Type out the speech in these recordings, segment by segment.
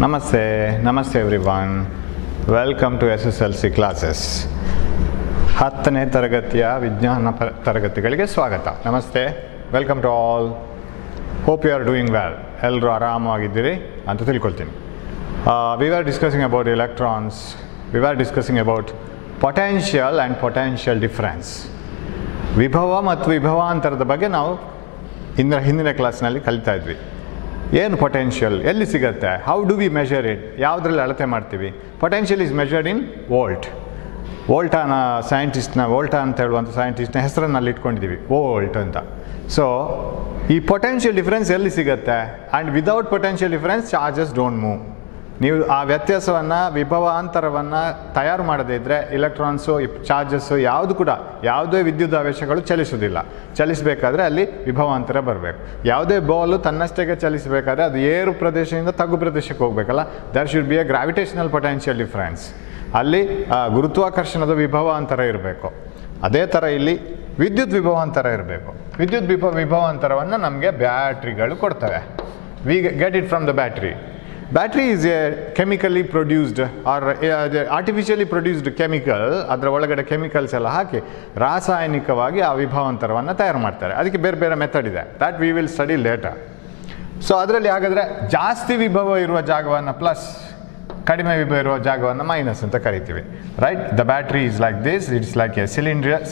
Namaste everyone. Welcome to SSLC classes. 10ನೇ ತರಗತಿಯ ವಿಜ್ಞಾನ ತರಗತಿಗಳಿಗೆ ಸ್ವಾಗತ. ನಮಸ್ತೆ. Welcome to all. Hope you are doing well. ಎಲ್ಲರೂ ಆರಾಮಾಗಿದ್ದೀರಿ ಅಂತ ತಿಳ್ಕೊಳ್ತೀನಿ. We were discussing about electrons. We were discussing about potential and potential difference. ವಿಭವ ಮತ್ತು ವಿಭವಾಂತರದ ಬಗ್ಗೆ ನಾವು ಹಿಂದಿನ ಕ್ಲಾಸ್ನಲ್ಲಿ ಕಲಿತಾ ಇದ್ವಿ. ಏನು ಪೊಟೆನ್ಷಿಯಲ್, ಎಲ್ಲಿ ಸಿಗುತ್ತೆ, how do we measure it, ಯಾವುದ್ರಲ್ಲಿ ಅಳತೆ ಮಾಡ್ತೀವಿ. Potential is measured in volt. Volta ಅಂತ ಹೇಳುವಂಥ ಸೈಂಟಿಸ್ಟ್ನ ಹೆಸರನ್ನಲ್ಲಿ ಇಟ್ಕೊಂಡಿದ್ದೀವಿ, ವೋಲ್ಟ್ ಅಂತ. ಸೊ ಈ ಪೊಟೆನ್ಷಿಯಲ್ ಡಿಫರೆನ್ಸ್ ಎಲ್ಲಿ ಸಿಗುತ್ತೆ? And without potential difference charges don't move. ನೀವು ಆ ವ್ಯತ್ಯಾಸವನ್ನು, ವಿಭವಾಂತರವನ್ನು ತಯಾರು ಮಾಡದೇ ಇದ್ದರೆ ಎಲೆಕ್ಟ್ರಾನ್ಸು, ಚಾರ್ಜಸ್ಸು ಯಾವುದು ಕೂಡ, ಯಾವುದೇ ವಿದ್ಯುತ್ ಆವೇಶಗಳು ಚಲಿಸೋದಿಲ್ಲ. ಚಲಿಸಬೇಕಾದ್ರೆ ಅಲ್ಲಿ ವಿಭವಾಂತರ ಬರಬೇಕು. ಯಾವುದೇ ಬಾಲು ತನ್ನಷ್ಟಕ್ಕೆ ಚಲಿಸಬೇಕಾದ್ರೆ ಅದು ಏರು ಪ್ರದೇಶದಿಂದ ತಗ್ಗು ಪ್ರದೇಶಕ್ಕೆ ಹೋಗಬೇಕಲ್ಲ, there should be a gravitational potential difference. ಅಲ್ಲಿ ಗುರುತ್ವಾಕರ್ಷಣದ ವಿಭವಾಂತರ ಇರಬೇಕು. ಅದೇ ಥರ ಇಲ್ಲಿ ವಿದ್ಯುತ್ ವಿಭವಾಂತರ ಇರಬೇಕು. ವಿದ್ಯುತ್ ವಿಭವಾಂತರವನ್ನು ನಮಗೆ ಬ್ಯಾಟ್ರಿಗಳು ಕೊಡ್ತವೆ. We get it from the battery. Battery is a chemically produced or artificially produced chemical. ಅದರ ಒಳಗಡೆ ಕೆಮಿಕಲ್ಸ್ ಎಲ್ಲ ಹಾಕಿ ರಾಸಾಯನಿಕವಾಗಿ ಆ ವಿಭವಾಂತರವನ್ನು ತಯಾರು ಮಾಡ್ತಾರೆ. ಅದಕ್ಕೆ ಬೇರೆ ಬೇರೆ ಮೆಥಡ್ ಇದೆ. That we will study later. So ಅದರಲ್ಲಿ ಹಾಗಾದರೆ ಜಾಸ್ತಿ ವಿಭವ ಇರುವ ಜಾಗವನ್ನು ಪ್ಲಸ್, ಕಡಿಮೆ ವಿಭವ ಇರುವ ಜಾಗವನ್ನು ಮೈನಸ್ ಅಂತ ಕರಿತೀವಿ. Right? The battery is like this. It's like a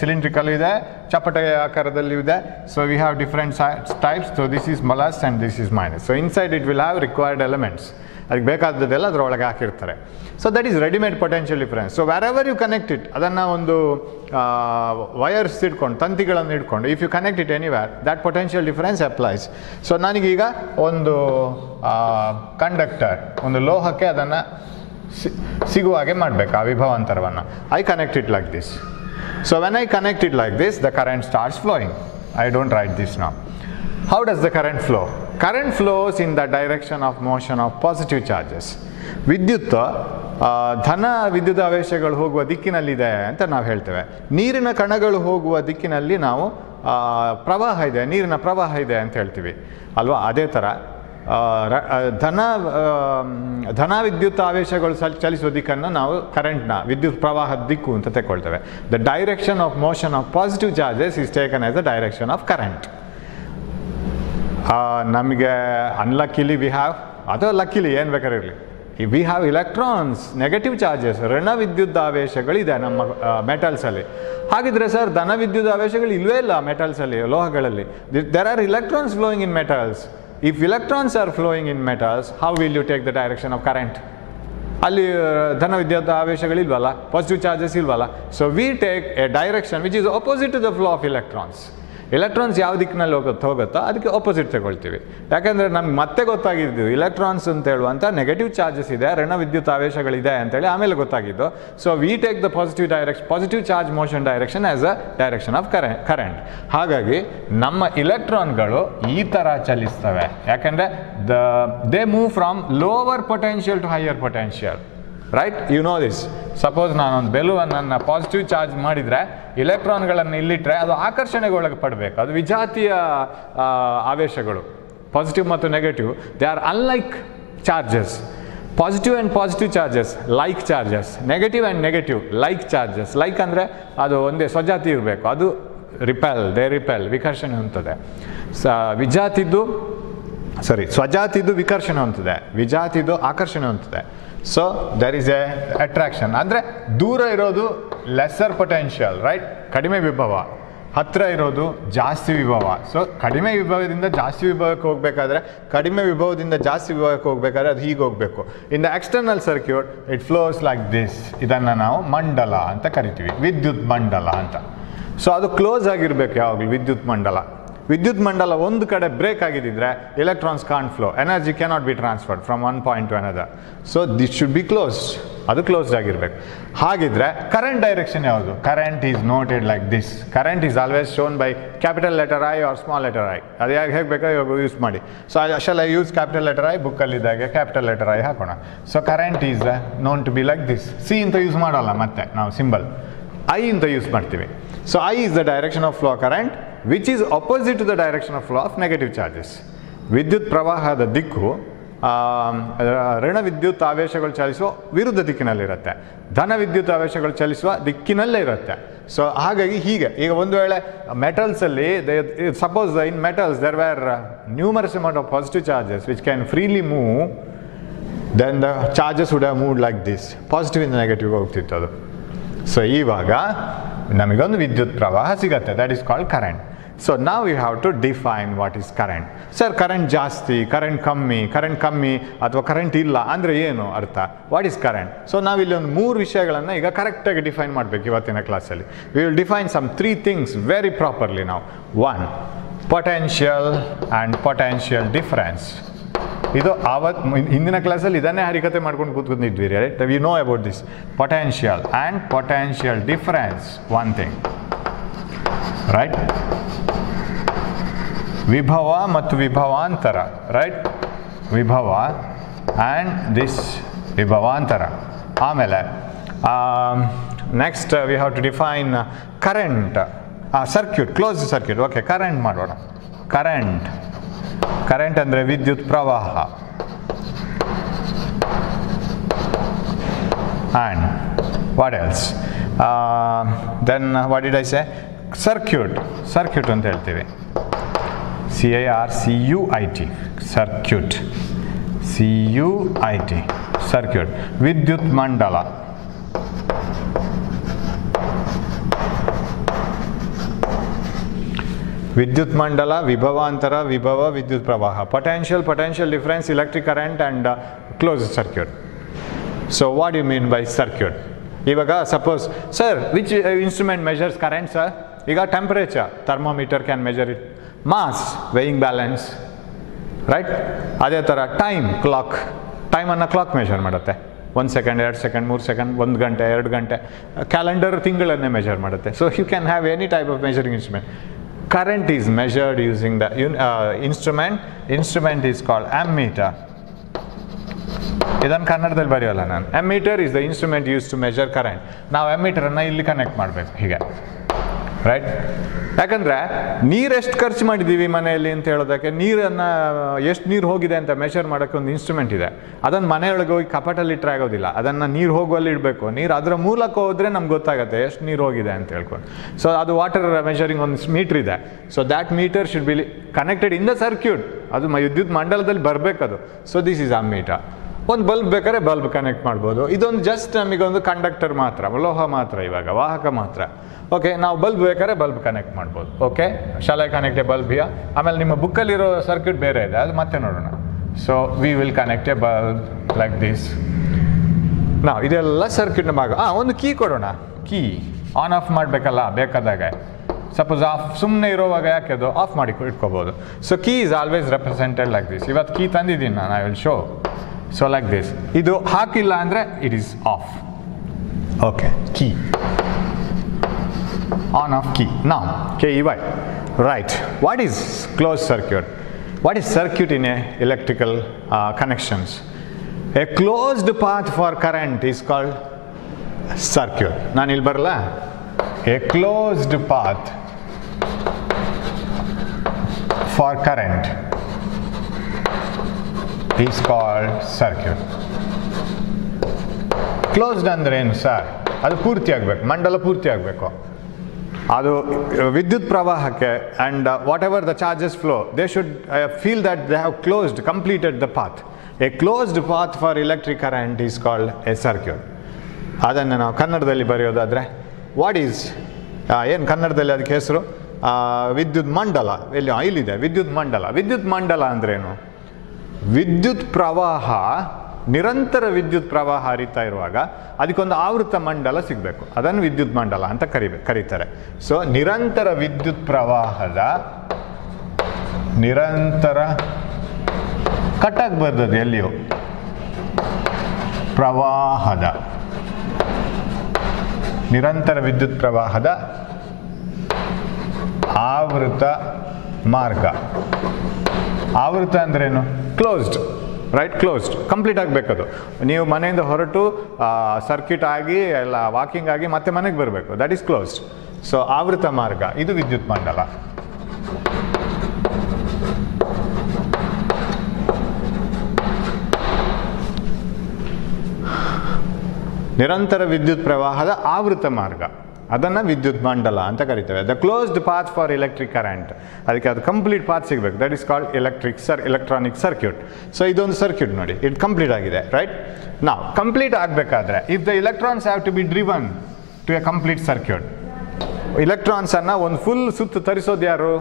cylindrical ಇದೆ, ಚಪ್ಪಟೆಯ ಆಕಾರದಲ್ಲಿ ಇದೆ. So we have different types. So this is plus and this is minus. So inside it will have required elements. ಅದಕ್ಕೆ ಬೇಕಾದದ್ದೆಲ್ಲ ಅದರೊಳಗೆ ಹಾಕಿರ್ತಾರೆ. So that is readymade potential difference. So wherever you connect it, ಅದನ್ನು ಒಂದು wires ಇಟ್ಕೊಂಡು, ತಂತಿಗಳನ್ನು ಇಟ್ಕೊಂಡು, if you connect it anywhere, that potential difference applies. So ನನಗೀಗ ಒಂದು ಕಂಡಕ್ಟರ್, ಒಂದು ಲೋಹಕ್ಕೆ ಅದನ್ನು ಸಿಗುವ ಹಾಗೆ ಮಾಡಬೇಕು ಆ ವಿಭವಾಂತರವನ್ನು. I connect it like this. So when I connect it like this, the current starts flowing. I don't write this now. How does the current flow? Current flows in the direction of motion of positive charges. ವಿದ್ಯುತ್ ಧನ ವಿದ್ಯುತ್ ಆವೇಶಗಳು ಹೋಗುವ ದಿಕ್ಕಿನಲ್ಲಿದೆ ಅಂತ ನಾವು ಹೇಳ್ತೇವೆ. ನೀರಿನ ಕಣಗಳು ಹೋಗುವ ದಿಕ್ಕಿನಲ್ಲಿ ನಾವು ಪ್ರವಾಹ ಇದೆ, ನೀರಿನ ಪ್ರವಾಹ ಇದೆ ಅಂತ ಹೇಳ್ತೀವಿ ಅಲ್ವಾ? ಅದೇ ಥರ ಧನ ವಿದ್ಯುತ್ ಆವೇಶಗಳು ಚಲಿಸುವ ದಿಕ್ಕನ್ನು ನಾವು ಕರೆಂಟ್ನ, ವಿದ್ಯುತ್ ಪ್ರವಾಹದ ದಿಕ್ಕು ಅಂತ ತಗೊಳ್ತೇವೆ. The direction of motion of positive charges is taken as the direction of current. ನಮಗೆ ಅನ್ಲಕ್ಕಿಲಿ ವಿ ಹ್ಯಾವ್, ಅಥವಾ ಲಕ್ಕಿಲಿ ಏನು ಬೇಕಾದ್ರೆ ಇರಲಿ, we have electrons, negative charges, ಋಣ ವಿದ್ಯುತ್ ಆವೇಶಗಳಿದೆ ನಮ್ಮ ಮೆಟಲ್ಸಲ್ಲಿ. ಹಾಗಿದ್ರೆ ಸರ್ ಧನ ವಿದ್ಯುತ್ ಆವೇಶಗಳು ಇಲ್ಲವೇ ಇಲ್ಲ ಮೆಟಲ್ಸಲ್ಲಿ, ಲೋಹಗಳಲ್ಲಿ. There are electrons flowing in metals. If electrons are flowing in metals, how will you take the direction of current? ಅಲ್ಲಿ ಧನ ವಿದ್ಯುತ್ ಆವೇಶಗಳಿಲ್ವಲ್ಲ, ಪಾಸಿಟಿವ್ ಚಾರ್ಜಸ್ ಇಲ್ವಲ್ಲ. So we take a direction which is opposite to the flow of electrons. Electrons ಯಾವ ದಿಕ್ಕಿನಲ್ಲಿ ಹೋಗುತ್ತೋ ಅದಕ್ಕೆ opposite ತಗೊಳ್ತೀವಿ. ಯಾಕೆಂದರೆ ನಮ್ಗೆ ಮತ್ತೆ ಗೊತ್ತಾಗಿದ್ದು ಇಲೆಕ್ಟ್ರಾನ್ಸ್ ಅಂತ ಹೇಳುವಂಥ ನೆಗೆಟಿವ್ ಚಾರ್ಜಸ್ ಇದೆ, ಋಣ ವಿದ್ಯುತ್ ಆವೇಶಗಳಿದೆ ಅಂತೇಳಿ ಆಮೇಲೆ ಗೊತ್ತಾಗಿದ್ದು. So we take the positive charge motion direction as a direction of current. ಹಾಗಾಗಿ ನಮ್ಮ ಇಲೆಕ್ಟ್ರಾನ್ಗಳು ಈ ಥರ ಚಲಿಸ್ತವೆ. ಯಾಕೆಂದರೆ they move from lower potential to higher potential. Right? You know this. Suppose ನಾನೊಂದು ಬೆಲೂನನ್ನು ಪಾಸಿಟಿವ್ ಚಾರ್ಜ್ ಮಾಡಿದರೆ, ಇಲೆಕ್ಟ್ರಾನ್ಗಳನ್ನು ಇಲ್ಲಿಟ್ಟರೆ ಅದು ಆಕರ್ಷಣೆಗೆ ಒಳಗೆ ಪಡಬೇಕು. ಅದು ವಿಜಾತೀಯ ಆವೇಶಗಳು, ಪಾಸಿಟಿವ್ ಮತ್ತು negative. They are unlike charges. Positive and positive charges like charges, negative and negative like charges. Like ಅಂದರೆ ಅದು ಒಂದೇ ಸ್ವಜಾತಿ ಇರಬೇಕು, ಅದು ರಿಪೆಲ್, ವಿಕರ್ಷಣೆ ಹೊಂದುತ್ತದೆ. ಸ್ವಜಾತಿದ್ದು ವಿಕರ್ಷಣೆ ಹೊಂದುತ್ತದೆ, ವಿಜಾತಿದ್ದು ಆಕರ್ಷಣೆ ಹೊಂದುತ್ತದೆ. So there is a attraction. ಅಂದರೆ ದೂರ ಇರೋದು ಲೆಸ್ಸರ್ ಪೊಟೆನ್ಷಿಯಲ್, ರೈಟ್? ಕಡಿಮೆ ವಿಭವ. ಹತ್ತಿರ ಇರೋದು ಜಾಸ್ತಿ ವಿಭವ. ಸೊ ಕಡಿಮೆ ವಿಭವದಿಂದ ಜಾಸ್ತಿ ವಿಭವಕ್ಕೆ ಹೋಗಬೇಕಾದ್ರೆ, ಕಡಿಮೆ ವಿಭವದಿಂದ ಜಾಸ್ತಿ ವಿಭವಕ್ಕೆ ಹೋಗಬೇಕಾದ್ರೆ ಅದು ಹೀಗೆ ಹೋಗಬೇಕು. In the external circuit it flows like this. ಇದನ್ನು ನಾವು ಮಂಡಲ ಅಂತ ಕರಿತೀವಿ, ವಿದ್ಯುತ್ ಮಂಡಲ ಅಂತ. ಸೊ ಅದು ಕ್ಲೋಸ್ ಆಗಿರಬೇಕು ಯಾವಾಗಲೂ ವಿದ್ಯುತ್ ಮಂಡಲ. ವಿದ್ಯುತ್ ಮಂಡಲ ಒಂದು ಕಡೆ ಬ್ರೇಕ್ ಆಗಿದ್ದರೆ electrons can't flow, energy cannot be transferred from one point to another. So this should be closed. ಅದು ಕ್ಲೋಸ್ಡ್ ಆಗಿರಬೇಕು. ಹಾಗಿದ್ರೆ ಕರೆಂಟ್ ಡೈರೆಕ್ಷನ್ ಯಾವುದು? Current is noted like this. Current is always shown by capital letter I or small letter I. ಅದು ಹೇಗೆ ಬೇಕಾದ್ರೆ ಇವಾಗ use ಮಾಡಿ. So shall I use capital letter I? ಬುಕ್ಕಲ್ಲಿದ್ದಾಗೆ ಕ್ಯಾಪಿಟಲ್ ಲೆಟರ್ ಐ ಹಾಕೋಣ. So current is known to be like this. C ಅಂತ use ಮಾಡೋಲ್ಲ, ಮತ್ತೆ ನಾವು ಸಿಂಬಲ್ ಐ ಅಂತ ಯೂಸ್ ಮಾಡ್ತೀವಿ. So I is the direction of flow current, which is opposite to the direction of flow of negative charges. ವಿದ್ಯುತ್ ಪ್ರವಾಹದ ದಿಕ್ಕು ಋಣ ವಿದ್ಯುತ್ ಆವೇಶಗಳು ಚಲಿಸುವ ವಿರುದ್ಧ ದಿಕ್ಕಿನಲ್ಲಿರುತ್ತೆ, ಧನ ವಿದ್ಯುತ್ ಆವೇಶಗಳು ಚಲಿಸುವ ದಿಕ್ಕಿನಲ್ಲೇ ಇರುತ್ತೆ. ಸೊ ಹಾಗಾಗಿ ಹೀಗೆ ಈಗ ಒಂದು ವೇಳೆ ಮೆಟಲ್ಸಲ್ಲಿ suppose in metals there were numerous amount of positive charges which can freely move, then the charges would have moved like this, positive ಇಂದ ನೆಗೆಟಿವ್ ಹೋಗ್ತಿತ್ತು ಅದು. ಸೊ ಇವಾಗ ನಮಗೊಂದು ವಿದ್ಯುತ್ ಪ್ರವಾಹ ಸಿಗುತ್ತೆ, that is called current. So ನಾವು you have to define what is current. Sir current ಜಾಸ್ತಿ, ಕರೆಂಟ್ ಕಮ್ಮಿ ಅಥವಾ ಕರೆಂಟ್ ಇಲ್ಲ ಅಂದರೆ ಏನು ಅರ್ಥ, ವಾಟ್ ಈಸ್ ಕರೆಂಟ್? ಸೊ ನಾವಿಲ್ಲಿ ಒಂದು 3 ವಿಷಯಗಳನ್ನು ಈಗ ಕರೆಕ್ಟಾಗಿ ಡಿಫೈನ್ ಮಾಡಬೇಕು ಇವತ್ತಿನ ಕ್ಲಾಸಲ್ಲಿ. We will define some 3 things very properly ನಾವು. 1 ಪೊಟೆನ್ಷಿಯಲ್ ಆ್ಯಂಡ್ ಪೊಟೆನ್ಷಿಯಲ್ ಡಿಫರೆನ್ಸ್. ಇದು ಹಿಂದಿನ ಕ್ಲಾಸಲ್ಲಿ ಇದನ್ನೇ ಹರಿಕತೆ ಮಾಡ್ಕೊಂಡು ಕೂತ್ಕೊಂಡಿದ್ವಿ, right? We know about this potential and potential difference. One thing, right? ವಿಭವ ಮತ್ತು ವಿಭವಾಂತರ, ರೈಟ್? ವಿಭವ ಆ್ಯಂಡ್ ದಿಸ್ ವಿಭವಾಂತರ. ಆಮೇಲೆ next we have to define current, circuit, close circuit. Okay, current ಮಾಡೋಣ. ಕರೆಂಟ್ ಅಂದರೆ ವಿದ್ಯುತ್ ಪ್ರವಾಹ. And what else? Then what did I say? Circuit ಅಂತ ಹೇಳ್ತೀವಿ. CIRCUIT, circuit. CUIT, circuit. ವಿದ್ಯುತ್ ಮಂಡಲ. ವಿದ್ಯುತ್ ಮಂಡಲ, ವಿಭವಾಂತರ, ವಿದ್ಯುತ್ ಪ್ರವಾಹ. Potential difference, electric current and close circuit. So what you mean by circuit? ಇವಾಗ suppose sir which instrument measures current sir? ಈಗ temperature, thermometer can measure it. Mass, weighing balance, right? ಅದೇ ಥರ ಕ್ಲಾಕ್, ಟೈಮನ್ನು ಕ್ಲಾಕ್ ಮೆಜರ್ ಮಾಡುತ್ತೆ. 1 second, 2 second, 3 second, 1 ಗಂಟೆ, 2 ಗಂಟೆ. Calendar ತಿಂಗಳನ್ನೇ measure ಮಾಡುತ್ತೆ. So you can have any type of measuring instrument. Current is measured using the instrument is called ammeter. ಇದನ್ನು ಕನ್ನಡದಲ್ಲಿ ಬರೆಯೋಲ್ಲ ನಾನು. ammeter is the instrument used to measure current. ನಾವು ammeter-ಅನ್ನು ಇಲ್ಲಿ connect ಮಾಡಬೇಕು ಹೀಗೆ, ರೈಟ್? ಯಾಕಂದರೆ ನೀರು ಎಷ್ಟು ಖರ್ಚು ಮಾಡಿದ್ದೀವಿ ಮನೆಯಲ್ಲಿ ಅಂತ ಹೇಳೋದಕ್ಕೆ, ನೀರನ್ನು ಎಷ್ಟು ನೀರು ಹೋಗಿದೆ ಅಂತ ಮೆಷರ್ ಮಾಡೋಕ್ಕೆ ಒಂದು ಇನ್ಸ್ಟ್ರೂಮೆಂಟ್ ಇದೆ. ಅದನ್ನು ಮನೆಯೊಳಗೆ ಹೋಗಿ ಕಪಾಟಲ್ಲಿ ಇಟ್ಟರೆ ಆಗೋದಿಲ್ಲ, ಅದನ್ನು ನೀರು ಹೋಗುವಲ್ಲಿ ಇಡಬೇಕು. ನೀರು ಅದರ ಮೂಲಕ ಹೋದರೆ ನಮ್ಗೆ ಗೊತ್ತಾಗುತ್ತೆ ಎಷ್ಟು ನೀರು ಹೋಗಿದೆ ಅಂತ ಹೇಳ್ಕೊಂಡು. ಸೊ ಅದು ವಾಟರ್ ಮೆಷರಿಂಗ್ ಒಂದು ಮೀಟ್ರ್ ಇದೆ. So that meter should be connected in the circuit. ಅದು ವಿದ್ಯುತ್ ಮಂಡಲದಲ್ಲಿ ಬರಬೇಕದು. So this is ammeter. ಒಂದು ಬಲ್ಬ್ ಬೇಕಾದ್ರೆ ಬಲ್ಬ್ ಕನೆಕ್ಟ್ ಮಾಡ್ಬೋದು. ಇದೊಂದು ಜಸ್ಟ್ ನಮಗೊಂದು ಕಂಡಕ್ಟರ್ ಮಾತ್ರ, ಲೋಹ ಮಾತ್ರ, ಇವಾಗ ವಾಹಕ ಮಾತ್ರ. ಓಕೆ, ನಾವು ಬಲ್ಬ್ ಬೇಕಾದ್ರೆ ಬಲ್ಬ್ ಕನೆಕ್ಟ್ ಮಾಡ್ಬೋದು. ಓಕೆ, ಶಾಲೆ ಕನೆಕ್ಟ್ ಎ ಬಲ್ಬ್ ಹಿಯರ್. ಆಮೇಲೆ ನಿಮ್ಮ ಬುಕ್ಕಲ್ಲಿರೋ ಸರ್ಕ್ಯೂಟ್ ಬೇರೆ ಇದೆ, ಅದು ಮತ್ತೆ ನೋಡೋಣ. So we will connect A bulb like this. ನಾವು ಇದೆಲ್ಲ ಸರ್ಕ್ಯೂಟ್ನ ಭಾಗ. ಒಂದು ಕೀ ಕೊಡೋಣ. ಕೀ ಆನ್ ಆಫ್ ಮಾಡಬೇಕಲ್ಲ ಬೇಕಾದಾಗ. ಸಪೋಸ್ ಆಫ್ ಸುಮ್ಮನೆ ಇರೋವಾಗ ಯಾಕೆ ಅದು ಆಫ್ ಮಾಡಿ ಇಟ್ಕೋಬೋದು. So key is always represented like this. ಇವತ್ತು ಕೀ ತಂದಿದ್ದೀನಿ ನಾನು, I will show. So like this. ಇದು ಹಾಕಿಲ್ಲ ಅಂದರೆ it is of. Okay, key on off key. Now KEY, right? What is closed circuit? What is circuit in a electrical connections? A closed path for current is called circuit. Naan il barla? A closed path for current is called circuit. Closed ಅಂದ್ರೆ ಏನು sir? ಅದು ಪೂರ್ತಿ ಆಗಬೇಕು, ಮಂಡಲ ಪೂರ್ತಿ ಆಗಬೇಕು. ಅದು ವಿದ್ಯುತ್ ಪ್ರವಾಹಕ್ಕೆ and what ever the charges flow, they should feel that they have closed, completed the path. A closed path for electric current is called A circuit. ಅದನ್ನು ನಾವು ಕನ್ನಡದಲ್ಲಿ ಬರೆಯೋದಾದರೆ ವಾಟ್ ಈಸ್, ಏನು ಕನ್ನಡದಲ್ಲಿ ಅದಕ್ಕೆ ಹೆಸರು? ವಿದ್ಯುತ್ ಮಂಡಲ. ಇಲ್ಲಿದೆ ವಿದ್ಯುತ್ ಮಂಡಲ. ವಿದ್ಯುತ್ ಮಂಡಲ ಅಂದ್ರೇನು? ವಿದ್ಯುತ್ ಪ್ರವಾಹ, ನಿರಂತರ ವಿದ್ಯುತ್ ಪ್ರವಾಹ ಹರಿತಾ ಇರುವಾಗ ಅದಕ್ಕೊಂದು ಆವೃತ ಮಂಡಲ ಸಿಗಬೇಕು. ಅದನ್ನು ವಿದ್ಯುತ್ ಮಂಡಲ ಅಂತ ಕರೀತಾರೆ. ಸೊ ನಿರಂತರ ವಿದ್ಯುತ್ ಪ್ರವಾಹದ, ನಿರಂತರ ಕಟ್ಟಾಗಿ ಬರ್ತದೆ ಎಲ್ಲಿಯೂ, ಪ್ರವಾಹದ, ನಿರಂತರ ವಿದ್ಯುತ್ ಪ್ರವಾಹದ ಆವೃತ ಮಾರ್ಗ. ಆವೃತ ಅಂದ್ರೇನು? Closed, right? ಕ್ಲೋಸ್ಡ್, ಕಂಪ್ಲೀಟ್ ಆಗಬೇಕದು. ನೀವು ಮನೆಯಿಂದ ಹೊರಟು ಸರ್ಕ್ಯೂಟ್ ಆಗಿ ಎಲ್ಲ ವಾಕಿಂಗ್ ಆಗಿ ಮತ್ತೆ ಮನೆಗೆ ಬರಬೇಕು. That is closed. ಸೊ ಆವೃತ ಮಾರ್ಗ ಇದು ವಿದ್ಯುತ್ ಮಂಡಲ. ನಿರಂತರ ವಿದ್ಯುತ್ ಪ್ರವಾಹದ ಆವೃತ ಮಾರ್ಗ, ಅದನ್ನು ವಿದ್ಯುತ್ ಮಂಡಲ ಅಂತ ಕರಿತೇವೆ. The closed path for electric current, ಅದಕ್ಕೆ ಅದು ಕಂಪ್ಲೀಟ್ ಪಾತ್ ಸಿಗಬೇಕು. That is called electronic circuit. So ಇದೊಂದು ಸರ್ಕ್ಯೂಟ್ ನೋಡಿ, ಇಟ್ ಕಂಪ್ಲೀಟ್ ಆಗಿದೆ, ರೈಟ್? ನಾವು ಕಂಪ್ಲೀಟ್ ಆಗಬೇಕಾದ್ರೆ if the electrons have to be driven to a complete circuit, ಎಲೆಕ್ಟ್ರಾನ್ಸನ್ನು ಒಂದು ಫುಲ್ ಸುತ್ತು ತರಿಸೋದು ಯಾರು?